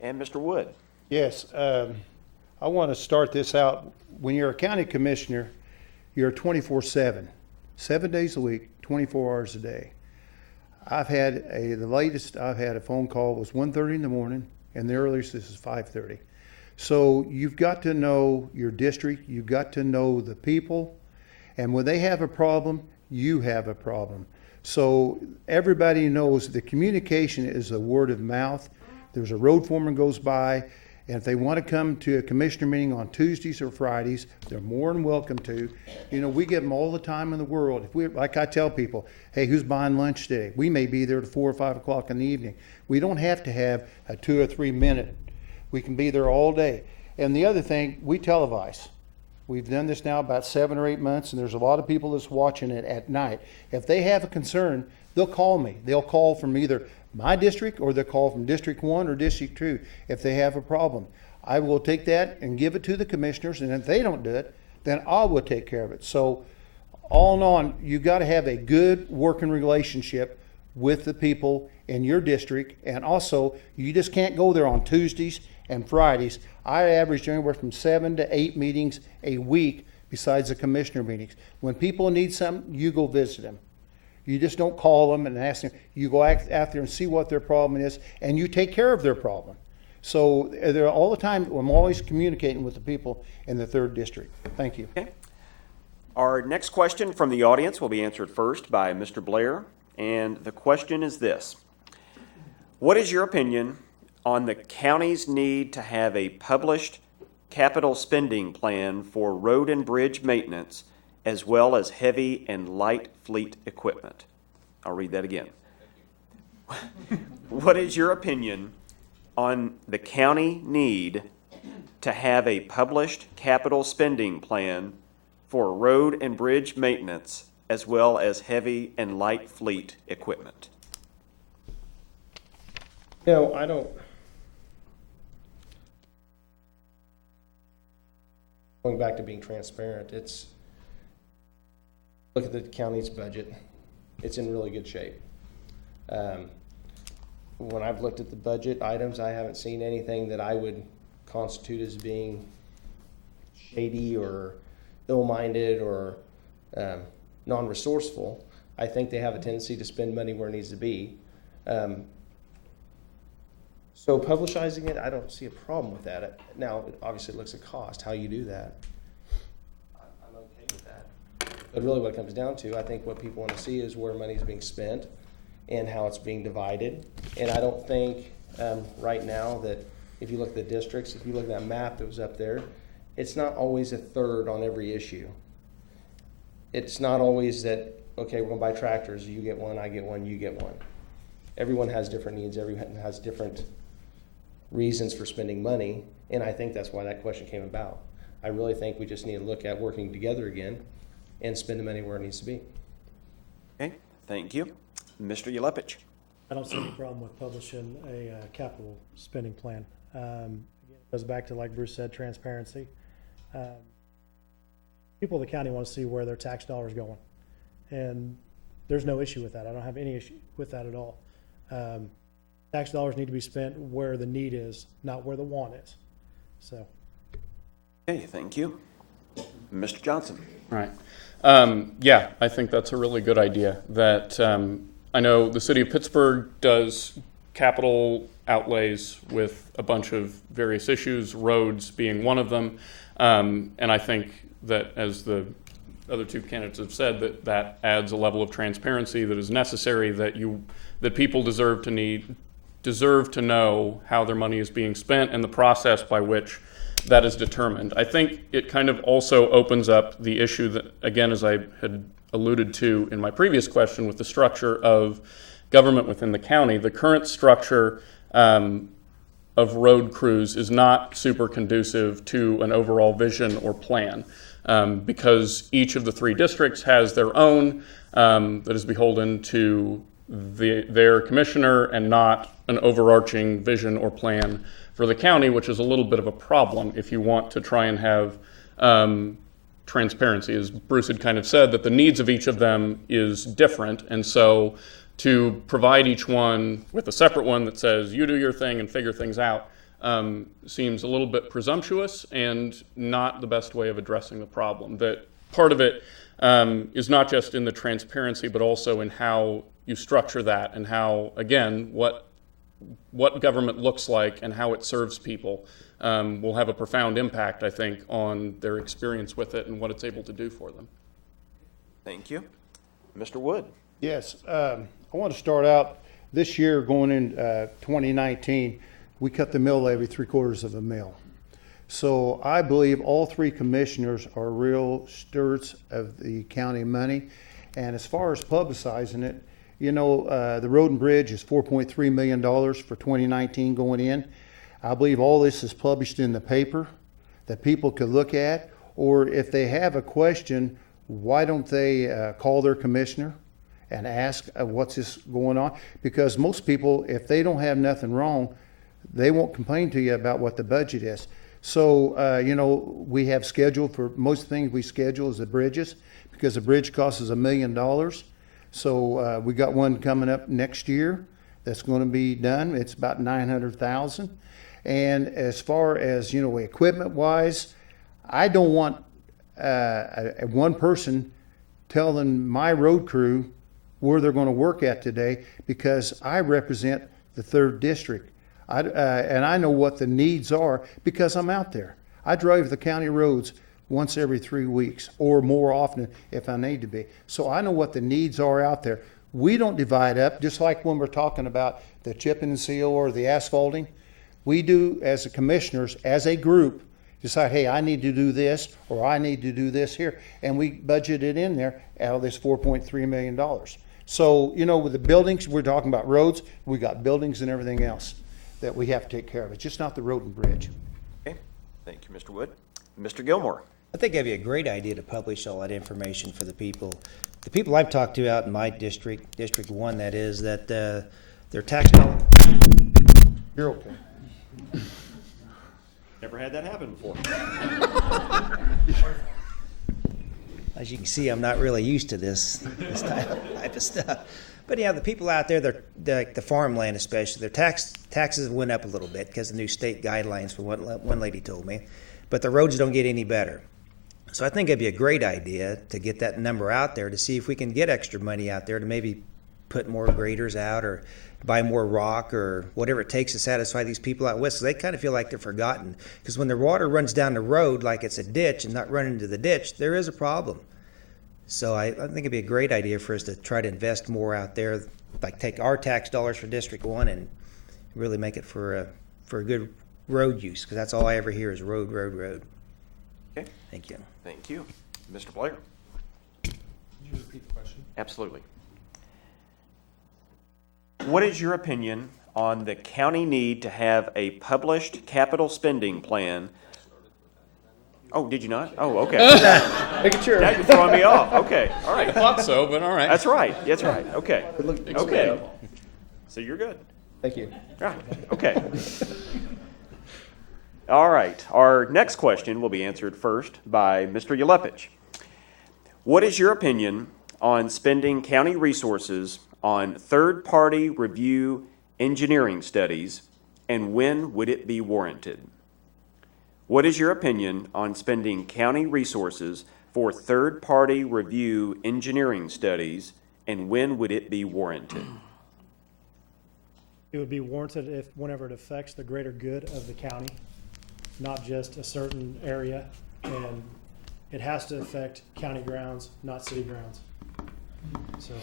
And Mr. Wood. Yes, I want to start this out. When you're a county commissioner, you're 24/7, 7 days a week, 24 hours a day. The latest I've had a phone call was 1:30 in the morning, and the earliest is 5:30. So you've got to know your district, you've got to know the people, and when they have a problem, you have a problem. So everybody knows the communication is a word of mouth. There's a road foreman goes by, and if they want to come to a commissioner meeting on Tuesdays or Fridays, they're more than welcome to. You know, we give them all the time in the world. Like I tell people, hey, who's buying lunch today? We may be there at 4 or 5 o'clock in the evening. We don't have to have a 2 or 3 minute. We can be there all day. And the other thing, we televise. We've done this now about 7 or 8 months, and there's a lot of people that's watching it at night. If they have a concern, they'll call me. They'll call from either my district or they'll call from District 1 or District 2 if they have a problem. I will take that and give it to the commissioners, and if they don't do it, then I will take care of it. So all in all, you got to have a good working relationship with the people in your district, and also you just can't go there on Tuesdays and Fridays. I average anywhere from 7 to 8 meetings a week besides the commissioner meetings. When people need something, you go visit them. You just don't call them and ask them. You go out there and see what their problem is, and you take care of their problem. So they're all the time, I'm always communicating with the people in the 3rd district. Thank you. Okay. Our next question from the audience will be answered first by Mr. Blair, and the question is this. What is your opinion on the county's need to have a published capital spending plan for road and bridge maintenance as well as heavy and light fleet equipment? I'll read that again. What is your opinion on the county need to have a published capital spending plan for road and bridge maintenance as well as heavy and light fleet equipment? No, I don't. Going back to being transparent, look at the county's budget. It's in really good shape. When I've looked at the budget items, I haven't seen anything that I would constitute as being shady or ill-minded or non-resourceful. I think they have a tendency to spend money where it needs to be. So publicizing it, I don't see a problem with that. Now, obviously it looks at cost, how you do that. I'm okay with that. But really what it comes down to, I think what people want to see is where money is being spent and how it's being divided. And I don't think right now that if you look at the districts, if you look at that map that was up there, it's not always a third on every issue. It's not always that, okay, we're going to buy tractors, you get one, I get one, you get one. everyone has different needs, everyone has different reasons for spending money, and I think that's why that question came about. I really think we just need to look at working together again and spend the money where it needs to be. Okay, thank you. Mr. Yulepich. I don't see any problem with publishing a capital spending plan. Again, it goes back to, like Bruce said, transparency. People in the county want to see where their tax dollars going, and there's no issue with that. I don't have any issue with that at all. Tax dollars need to be spent where the need is, not where the want is. So. Okay, thank you. Mr. Johnson. Right. Yeah, I think that's a really good idea. That I know the city of Pittsburgh does capital outlays with a bunch of various issues, roads being one of them. And I think that, as the other two candidates have said, that adds a level of transparency that is necessary, that people deserve to know how their money is being spent and the process by which that is determined. I think it kind of also opens up the issue that, again, as I had alluded to in my previous question, with the structure of government within the county. The current structure of road crews is not super conducive to an overall vision or plan, because each of the three districts has their own that is beholden to their commissioner and not an overarching vision or plan for the county, which is a little bit of a problem if you want to try and have transparency. As Bruce had kind of said, that the needs of each of them is different, and so to provide each one with a separate one that says, you do your thing and figure things out, seems a little bit presumptuous and not the best way of addressing the problem. That part of it is not just in the transparency, but also in how you structure that and how, again, what government looks like and how it serves people will have a profound impact, I think, on their experience with it and what it's able to do for them. Thank you. Mr. Wood. Yes, I want to start out this year going in 2019, we cut the mill levy 3/4 of a mil. So I believe all three commissioners are real stewards of the county money. And as far as publicizing it, you know, the road and bridge is $4.3 million for 2019 going in. I believe all this is published in the paper that people could look at, or if they have a question, why don't they call their commissioner and ask what's this going on? Because most people, if they don't have nothing wrong, they won't complain to you about what the budget is. So, you know, we have scheduled for most things we schedule is the bridges, because the bridge costs us $1 million. So we got one coming up next year that's going to be done. It's about $900,000. And as far as, you know, equipment wise, I don't want one person telling my road crew where they're going to work at today, because I represent the 3rd district. And I know what the needs are because I'm out there. I drive the county roads once every 3 weeks or more often if I need to be. So I know what the needs are out there. We don't divide up, just like when we're talking about the chipping and seal or the asphalting. We do, as the commissioners, as a group, decide, hey, I need to do this or I need to do this here. And we budget it in there out of this $4.3 million. So, you know, with the buildings, we're talking about roads, we got buildings and everything else that we have to take care of. It's just not the road and bridge. Okay, thank you, Mr. Wood. Mr. Gilmore. I think it'd be a great idea to publish all that information for the people. The people I've talked to out in my district, District 1 that is, that their tax dollars. You're okay. Never had that happen before. As you can see, I'm not really used to this type of stuff. But yeah, the people out there, the farmland especially, their taxes went up a little bit because of new state guidelines, for what one lady told me. But the roads don't get any better. So I think it'd be a great idea to get that number out there to see if we can get extra money out there to maybe put more graders out or buy more rock or whatever it takes to satisfy these people out west. So they kind of feel like they're forgotten. Because when the water runs down the road like it's a ditch and not running into the ditch, there is a problem. So I think it'd be a great idea for us to try to invest more out there, like take our tax dollars for District 1 and really make it for a good road use, because that's all I ever hear is road, road, road. Okay, Thank you. thank you. Mr. Blair. Could you repeat the question? Absolutely. What is your opinion on the county need to have a published capital spending plan? Oh, did you not? Oh, okay. Making sure. Now you're throwing me off. Okay, all I right. thought so, but all right. That's right, okay. Okay. Expand. So you're good. Thank you. Right, okay. All right, our next question will be answered first by Mr. Yulepich. What is your opinion on spending county resources on third-party review engineering studies, and when would it be warranted? What is your opinion on spending county resources for third-party review engineering studies, and when would it be warranted? It would be warranted if, whenever it affects the greater good of the county, not just a certain area, and it has to affect county grounds, not city grounds. So,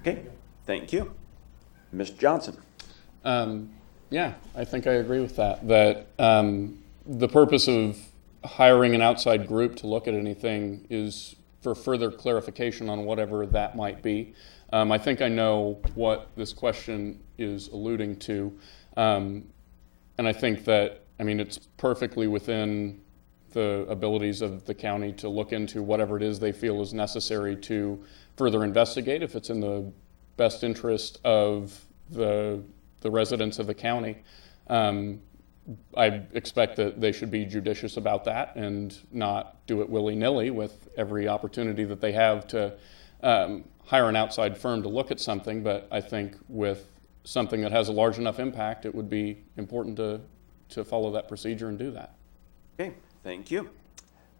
Okay, thank you. Mr. Johnson? Yeah, I think I agree with that. That the purpose of hiring an outside group to look at anything is for further clarification on whatever that might be. I think I know what this question is alluding to. And I think that, I mean, it's perfectly within the abilities of the county to look into whatever it is they feel is necessary to further investigate if it's in the best interest of the residents of the county. I expect that they should be judicious about that and not do it willy-nilly with every opportunity that they have to hire an outside firm to look at something. But I think with something that has a large enough impact, it would be important to follow that procedure and do that. Okay, thank you.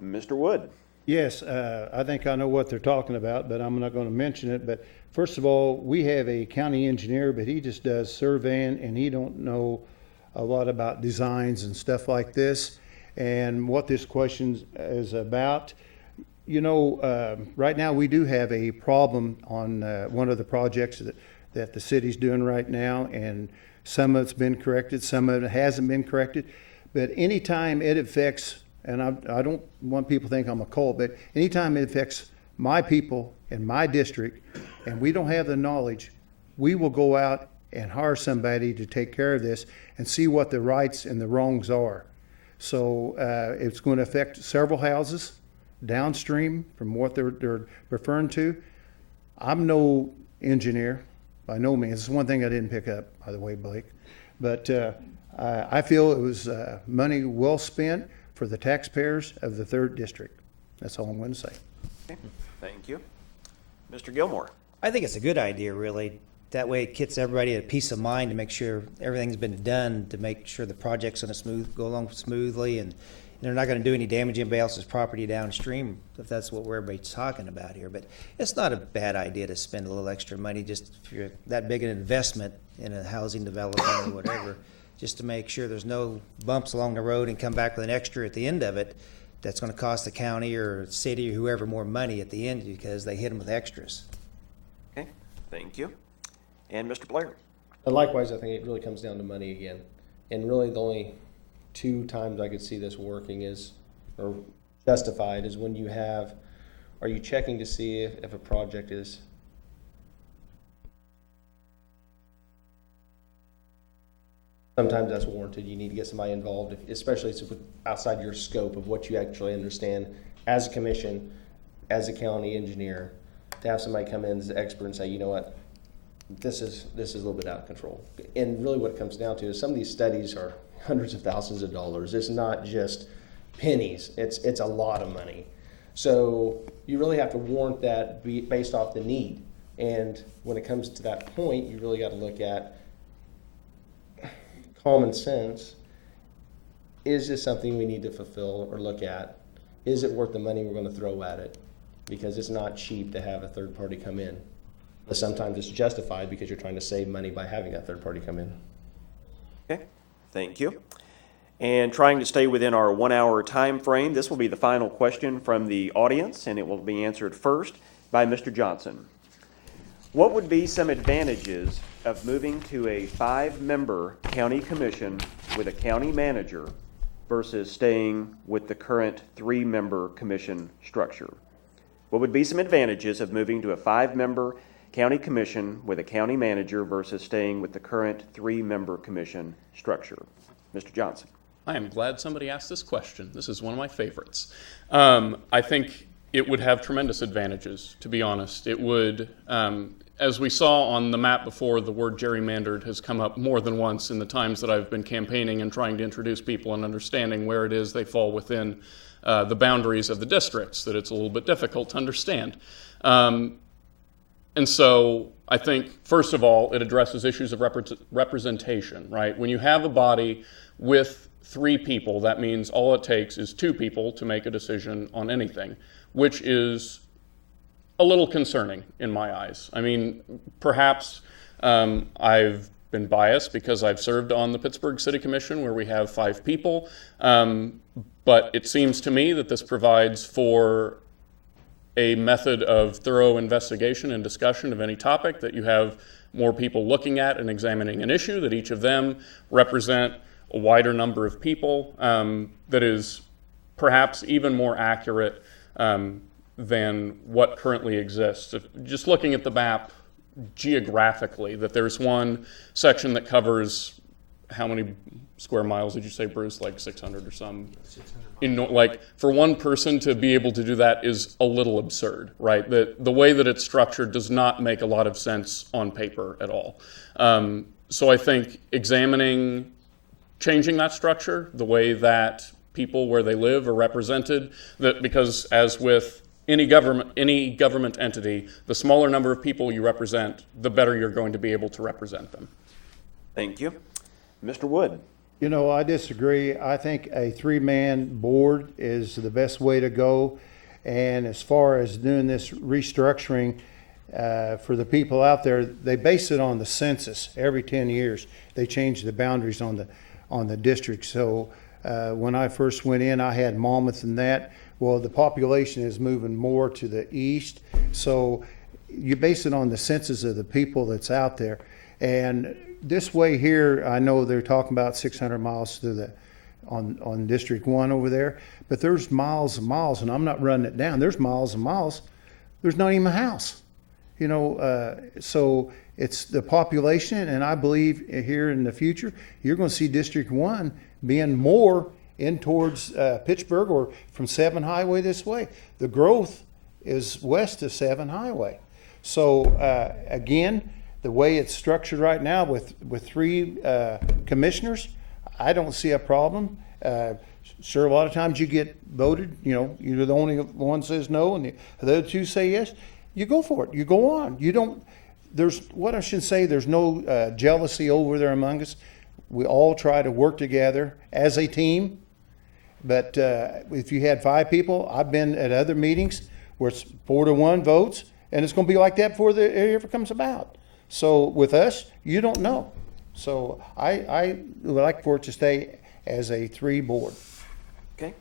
Mr. Wood? Yes, I think I know what they're talking about, but I'm not going to mention it. But first of all, we have a county engineer, but he just does surveying, and he don't know a lot about designs and stuff like this. And what this question is about, you know, right now we do have a problem on one of the projects that the city's doing right now, and some of it's been corrected, some of it hasn't been corrected. But anytime it affects, and I don't want people to think I'm a cult, but anytime it affects my people in my district, and we don't have the knowledge, we will go out and hire somebody to take care of this and see what the rights and the wrongs are. So it's going to affect several houses downstream from what they're referring to. I'm no engineer, by no means. It's one thing I didn't pick up, by the way, Blake. But I feel it was money well spent for the taxpayers of the 3rd District. That's all I'm going to say. Okay, thank you. Mr. Gilmore? I think it's a good idea, really. That way it gets everybody a peace of mind to make sure everything's been done to make sure the project's going to go along smoothly, and they're not going to do any damage to anybody else's property downstream, if that's what everybody's talking about here. But it's not a bad idea to spend a little extra money just if you're that big an investment in a housing development or whatever, just to make sure there's no bumps along the road and come back with an extra at the end of it that's going to cost the county or city or whoever more money at the end because they hit them with extras. Okay, thank you. And Mr. Blair? And likewise, I think it really comes down to money again. And really the only 2 times I could see this working is, or justified, is when you have, are you checking to see if a project is sometimes that's warranted. You need to get somebody involved, especially if it's outside your scope of what you actually understand as a commission, as a county engineer, to have somebody come in as an expert and say, you know what, this is a little bit out of control. And really what it comes down to is some of these studies are hundreds of thousands of dollars. It's not just pennies. It's a lot of money. So you really have to warrant that based off the need. And when it comes to that point, you really got to look at common sense. Is this something we need to fulfill or look at? Is it worth the money we're going to throw at it? Because it's not cheap to have a third party come in. But sometimes it's justified because you're trying to save money by having that third party come in. Okay, thank you. And trying to stay within our 1-hour time frame, this will be the final question from the audience, and it will be answered first by Mr. Johnson. What would be some advantages of moving to a 5-member county commission with a county manager versus staying with the current 3-member commission structure? What would be some advantages of moving to a 5-member county commission with a county manager versus staying with the current 3-member commission structure? Mr. Johnson. I am glad somebody asked this question. This is one of my favorites. I think it would have tremendous advantages, to be honest. It would, as we saw on the map before, the word gerrymandered has come up more than once in the times that I've been campaigning and trying to introduce people and understanding where it is they fall within the boundaries of the districts, that it's a little bit difficult to understand. And so I think, first of all, it addresses issues of representation, right? When you have a body with 3 people, that means all it takes is 2 people to make a decision on anything, which is a little concerning in my eyes. I mean, perhaps I've been biased because I've served on the Pittsburgh City Commission where we have 5 people, but it seems to me that this provides for a method of thorough investigation and discussion of any topic, that you have more people looking at and examining an issue, that each of them represent a wider number of people, that is perhaps even more accurate than what currently exists. Just looking at the map geographically, that there's one section that covers, how many square miles did you say, Bruce? Like 600 or some? Like, for one person to be able to do that is a little absurd, right? The way that it's structured does not make a lot of sense on paper at all. So I think changing that structure, the way that people where they live are represented, that because as with any government entity, the smaller number of people you represent, the better you're going to be able to represent them. Thank you. Mr. Wood. You know, I disagree. I think a 3-man board is the best way to go. And as far as doing this restructuring for the people out there, they base it on the census. Every 10 years, they change the boundaries on the district. So when I first went in, I had Monmouth and that. Well, the population is moving more to the east. So you base it on the census of the people that's out there. And this way here, I know they're talking about 600 miles to on District 1 over there, but there's miles and miles, and I'm not running it down. There's miles and miles. There's not even a house, you know. So it's the population, and I believe here in the future, you're going to see District 1 being more in towards Pittsburgh or from 7 Highway this way. The growth is west of 7 Highway. So again, the way it's structured right now with 3 commissioners, I don't see a problem. Sure, a lot of times you get voted, you know, you're the only one says no and the other 2 say yes. You go for it. You go on. You don't, there's no jealousy over there among us. We all try to work together as a team. But if you had 5 people, I've been at other meetings where it's 4-1 votes, and it's going to be like that before it ever comes about. So with us, you don't know. So I would like for it to stay as a 3 board. Okay.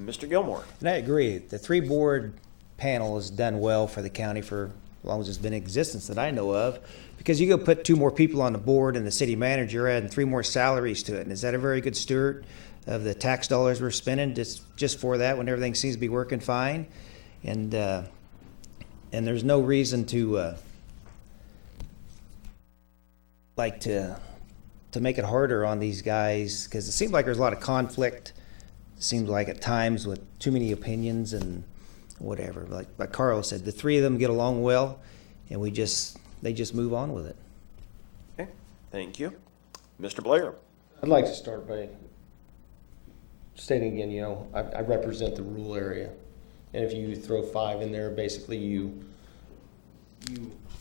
Mr. Gilmore. And I agree. The 3-board panel has done well for the county for as long as it's been in existence that I know of. Because you go put 2 more people on the board and the city manager, adding 3 more salaries to it. And is that a very good steward of the tax dollars we're spending just for that when everything seems to be working fine? And there's no reason to to make it harder on these guys, because it seems like there's a lot of conflict. It seems like at times with too many opinions and whatever. Like Carl said, the 3 of them get along well, and they just move on with it. Okay. Thank you. Mr. Blair. I'd like to start by stating again, you know, I represent the rural area. And if you throw 5 in there, basically you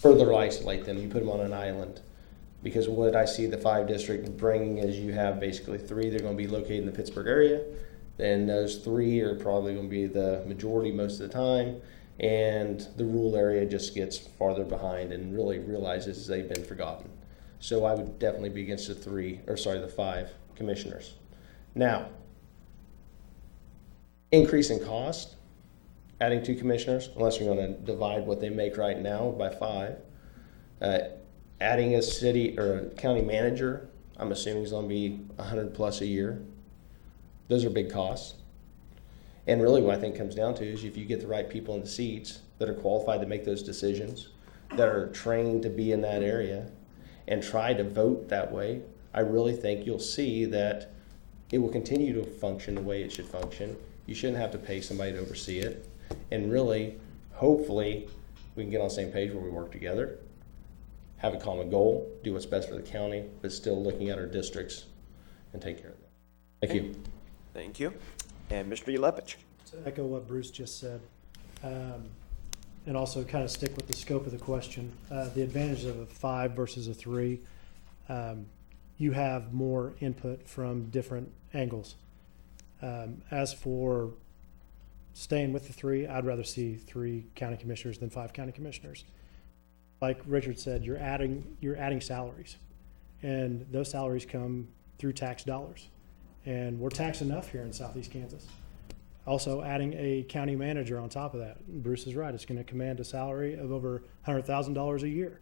further isolate them. You put them on an island. Because what I see the 5 district bringing is you have basically 3 that are going to be located in the Pittsburgh area. Then those 3 are probably going to be the majority most of the time. And the rural area just gets farther behind and really realizes they've been forgotten. So I would definitely be against the 5 commissioners. Now, increase in cost, adding 2 commissioners, unless you're going to divide what they make right now by 5. Adding a city or a county manager, I'm assuming is going to be $100+ a year. Those are big costs. And really what I think comes down to is if you get the right people in the seats that are qualified to make those decisions, that are trained to be in that area and try to vote that way, I really think you'll see that it will continue to function the way it should function. You shouldn't have to pay somebody to oversee it. And really, hopefully, we can get on the same page where we work together, have a common goal, do what's best for the county, but still looking at our districts and take care of them. Thank you. Thank you. And Mr. Lepich. To echo what Bruce just said, and also kind of stick with the scope of the question, the advantage of a 5 versus a 3, you have more input from different angles. As for staying with the 3, I'd rather see 3 county commissioners than 5 county commissioners. Like Richard said, you're adding salaries, and those salaries come through tax dollars, and we're taxed enough here in Southeast Kansas. Also, adding a county manager on top of that, Bruce is right, it's going to command a salary of over $100,000 a year.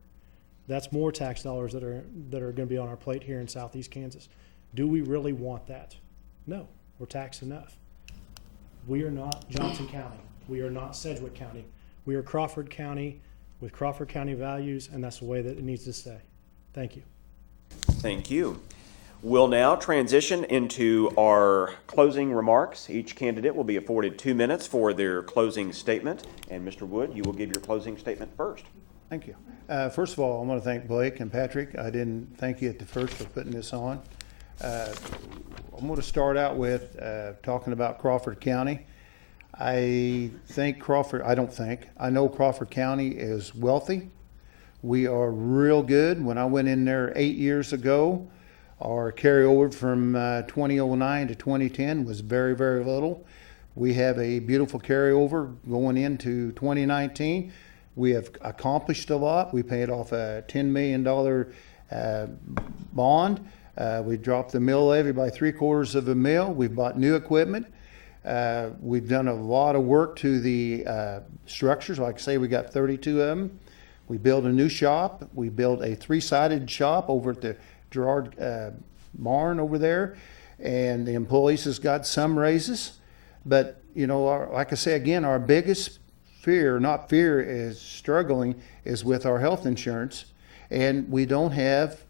That's more tax dollars that are going to be on our plate here in Southeast Kansas. Do we really want that? No, we're taxed enough. We are not Johnson County. We are not Sedgwick County. We are Crawford County with Crawford County values, and that's the way that it needs to stay. Thank you. Thank you. We'll now transition into our closing remarks. Each candidate will be afforded 2 minutes for their closing statement. And Mr. Wood, you will give your closing statement first. Thank you. First of all, I want to thank Blake and Patrick. I didn't thank you at the first for putting this on. I'm going to start out with talking about Crawford County. I know Crawford County is wealthy. We are real good. When I went in there 8 years ago, our carryover from 2009 to 2010 was very, very little. We have a beautiful carryover going into 2019. We have accomplished a lot. We paid off a $10 million bond. We dropped the mill levy by 3/4 of a mil. We've bought new equipment. We've done a lot of work to the structures. Like I say, we got 32 of them. We built a new shop. We built a 3-sided shop over at the Gerard barn over there, and the employees has got some raises. But, you know, like I say again, our biggest is struggling is with our health insurance, and we don't have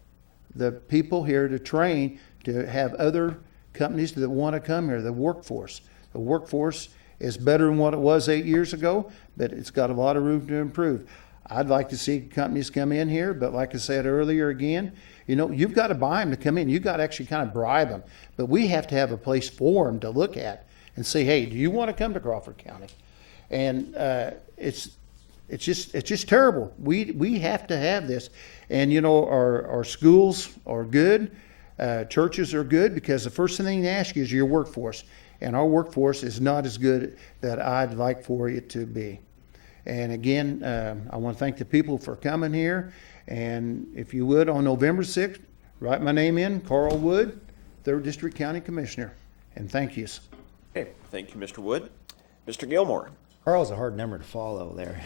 the people here to train to have other companies that want to come here, the workforce. The workforce is better than what it was 8 years ago, but it's got a lot of room to improve. I'd like to see companies come in here, but like I said earlier again, you know, you've got to buy them to come in. You've got to actually kind of bribe them. But we have to have a place for them to look at and say, hey, do you want to come to Crawford County? And it's just terrible. We have to have this. And, you know, our schools are good. Churches are good, because the first thing they ask you is your workforce. And our workforce is not as good that I'd like for it to be. And again, I want to thank the people for coming here. And if you would, on November 6th, write my name in, Carl Wood, 3rd District County Commissioner. And thank you. Okay, thank you, Mr. Wood. Mr. Gilmore. Carl's a hard number to follow there.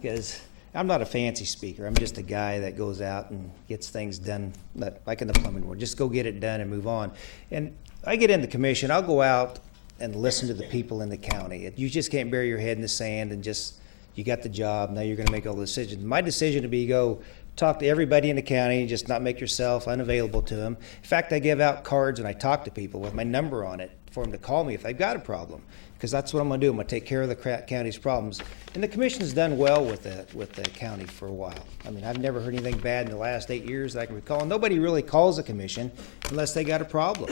Because I'm not a fancy speaker. I'm just a guy that goes out and gets things done, like in the plumbing world. Just go get it done and move on. And I get in the commission, I'll go out and listen to the people in the county. You just can't bury your head in the sand and just, you got the job, now you're going to make all the decisions. My decision to be go talk to everybody in the county, just not make yourself unavailable to them. In fact, I give out cards and I talk to people with my number on it for them to call me if they've got a problem, because that's what I'm going to do. I'm going to take care of the county's problems. And the commission's done well with the county for a while. I mean, I've never heard anything bad in the last 8 years that I can recall. Nobody really calls the commission unless they got a problem.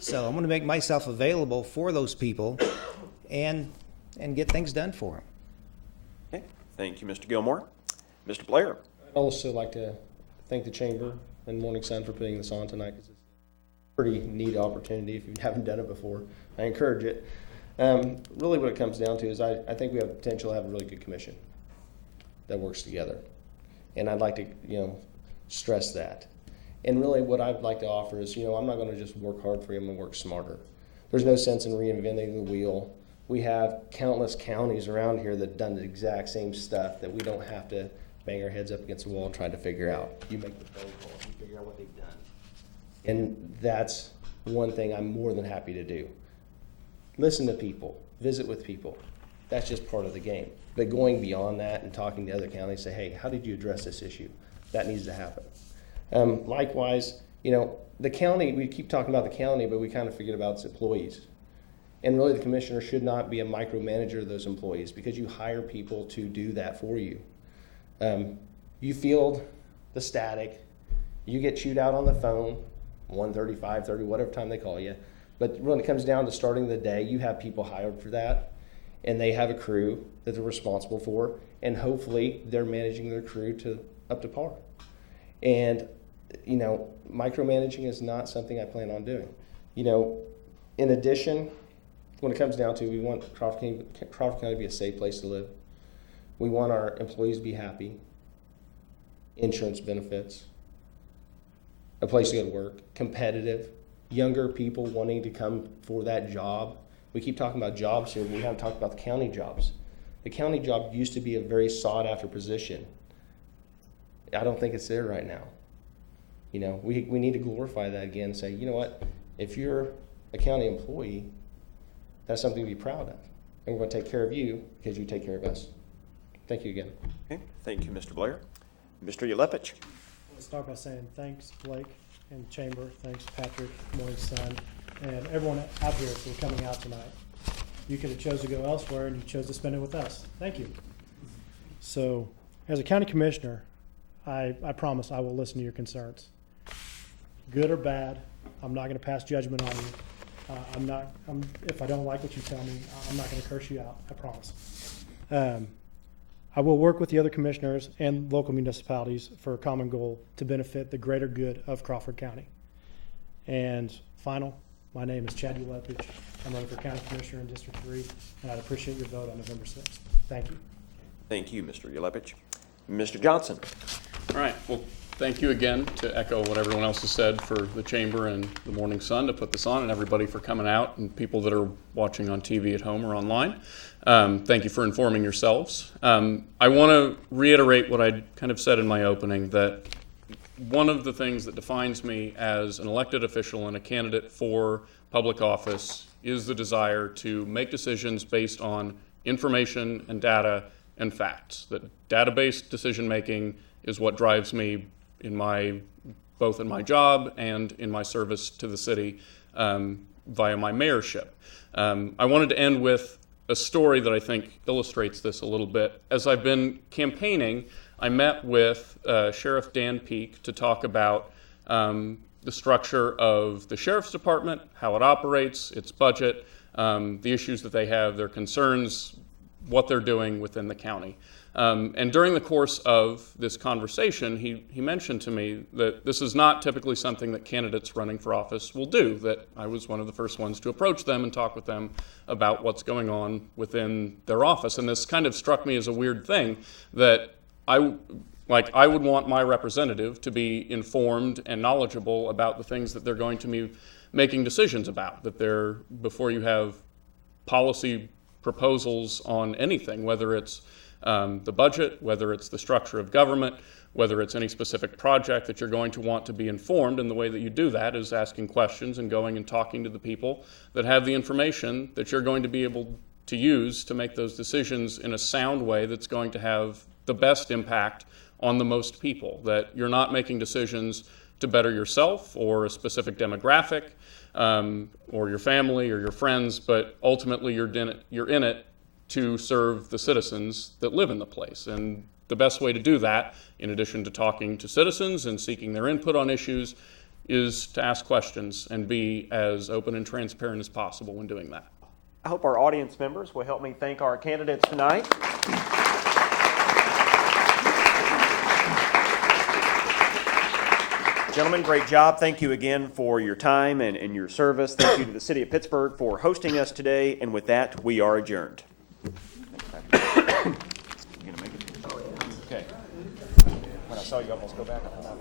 So I'm going to make myself available for those people and get things done for them. Okay, thank you, Mr. Gilmore. Mr. Blair. I'd also like to thank the Chamber and Morning Sun for putting this on tonight, because it's a pretty neat opportunity. If you haven't done it before, I encourage it. Really what it comes down to is I think we have the potential to have a really good commission that works together. And I'd like to, you know, stress that. And really what I'd like to offer is, you know, I'm not going to just work hard for you, I'm going to work smarter. There's no sense in reinventing the wheel. We have countless counties around here that have done the exact same stuff that we don't have to bang our heads up against the wall and try to figure out. You make the phone call, you figure out what they've done. And that's one thing I'm more than happy to do. Listen to people, visit with people, That's just part of the game. But going beyond that and talking to other counties, say, hey, how did you address this issue? That needs to happen. Likewise, the county, we keep talking about the county, but we kind of forget about its employees. And really the commissioner should not be a micromanager of those employees because you hire people to do that for you. You field the static, you get chewed out on the phone, 1:30, 5:30, whatever time they call you. But when it comes down to starting the day, you have people hired for that, and they have a crew that they're responsible for, and hopefully they're managing their crew up to par. And, micromanaging is not something I plan on doing. In addition, when it comes down to, we want Crawford County to be a safe place to live. We want our employees to be happy, insurance benefits, a place to go to work, competitive, younger people wanting to come for that job. We keep talking about jobs here, but we haven't talked about the county jobs. The county job used to be a very sought after position. I don't think it's there right now. We need to glorify that again and say, you know what, if you're a county employee, that's something to be proud of. And we're going to take care of you because you take care of us. Thank you again. Okay, thank you, Mr. Blair. Mr. Ulepich. I want to start by saying thanks, Blake and Chamber. Thanks, Patrick, Morning Sun, and everyone out here for coming out tonight. You could have chose to go elsewhere, and you chose to spend it with us. Thank you. So, as a county commissioner, I promise I will listen to your concerns. Good or bad, I'm not going to pass judgment on you. If I don't like what you tell me, I'm not going to curse you out. I promise. I will work with the other commissioners and local municipalities for a common goal to benefit the greater good of Crawford County. And final, my name is Chad Ulepich. I'm running for County Commissioner in District 3, and I'd appreciate your vote on November 6th. Thank you. Thank you, Mr. Ulepich. Mr. Johnson. All right, well, thank you again, to echo what everyone else has said, for the Chamber and the Morning Sun to put this on, and everybody for coming out, and people that are watching on TV at home or online. Thank you for informing yourselves. I want to reiterate what I kind of said in my opening, that one of the things that defines me as an elected official and a candidate for public office is the desire to make decisions based on information and data and facts. That data-based decision-making is what drives me both in my job and in my service to the city via my mayorship. I wanted to end with a story that I think illustrates this a little bit. As I've been campaigning, I met with Sheriff Dan Peake to talk about the structure of the Sheriff's Department, how it operates, its budget, the issues that they have, their concerns, what they're doing within the county. And during the course of this conversation, he mentioned to me that this is not typically something that candidates running for office will do, that I was one of the first ones to approach them and talk with them about what's going on within their office. And this kind of struck me as a weird thing, that I would want my representative to be informed and knowledgeable about the things that they're going to be making decisions about, before you have policy proposals on anything, whether it's the budget, whether it's the structure of government, whether it's any specific project, that you're going to want to be informed. And the way that you do that is asking questions and going and talking to the people that have the information that you're going to be able to use to make those decisions in a sound way that's going to have the best impact on the most people, that you're not making decisions to better yourself or a specific demographic or your family or your friends, but ultimately you're in it to serve the citizens that live in the place. And the best way to do that, in addition to talking to citizens and seeking their input on issues, is to ask questions and be as open and transparent as possible when doing that. I hope our audience members will help me thank our candidates tonight. Gentlemen, great job. Thank you again for your time and your service. Thank you to the City of Pittsburgh for hosting us today. And with that, we are adjourned. You gonna make it? Okay. When I saw you almost go back, I thought,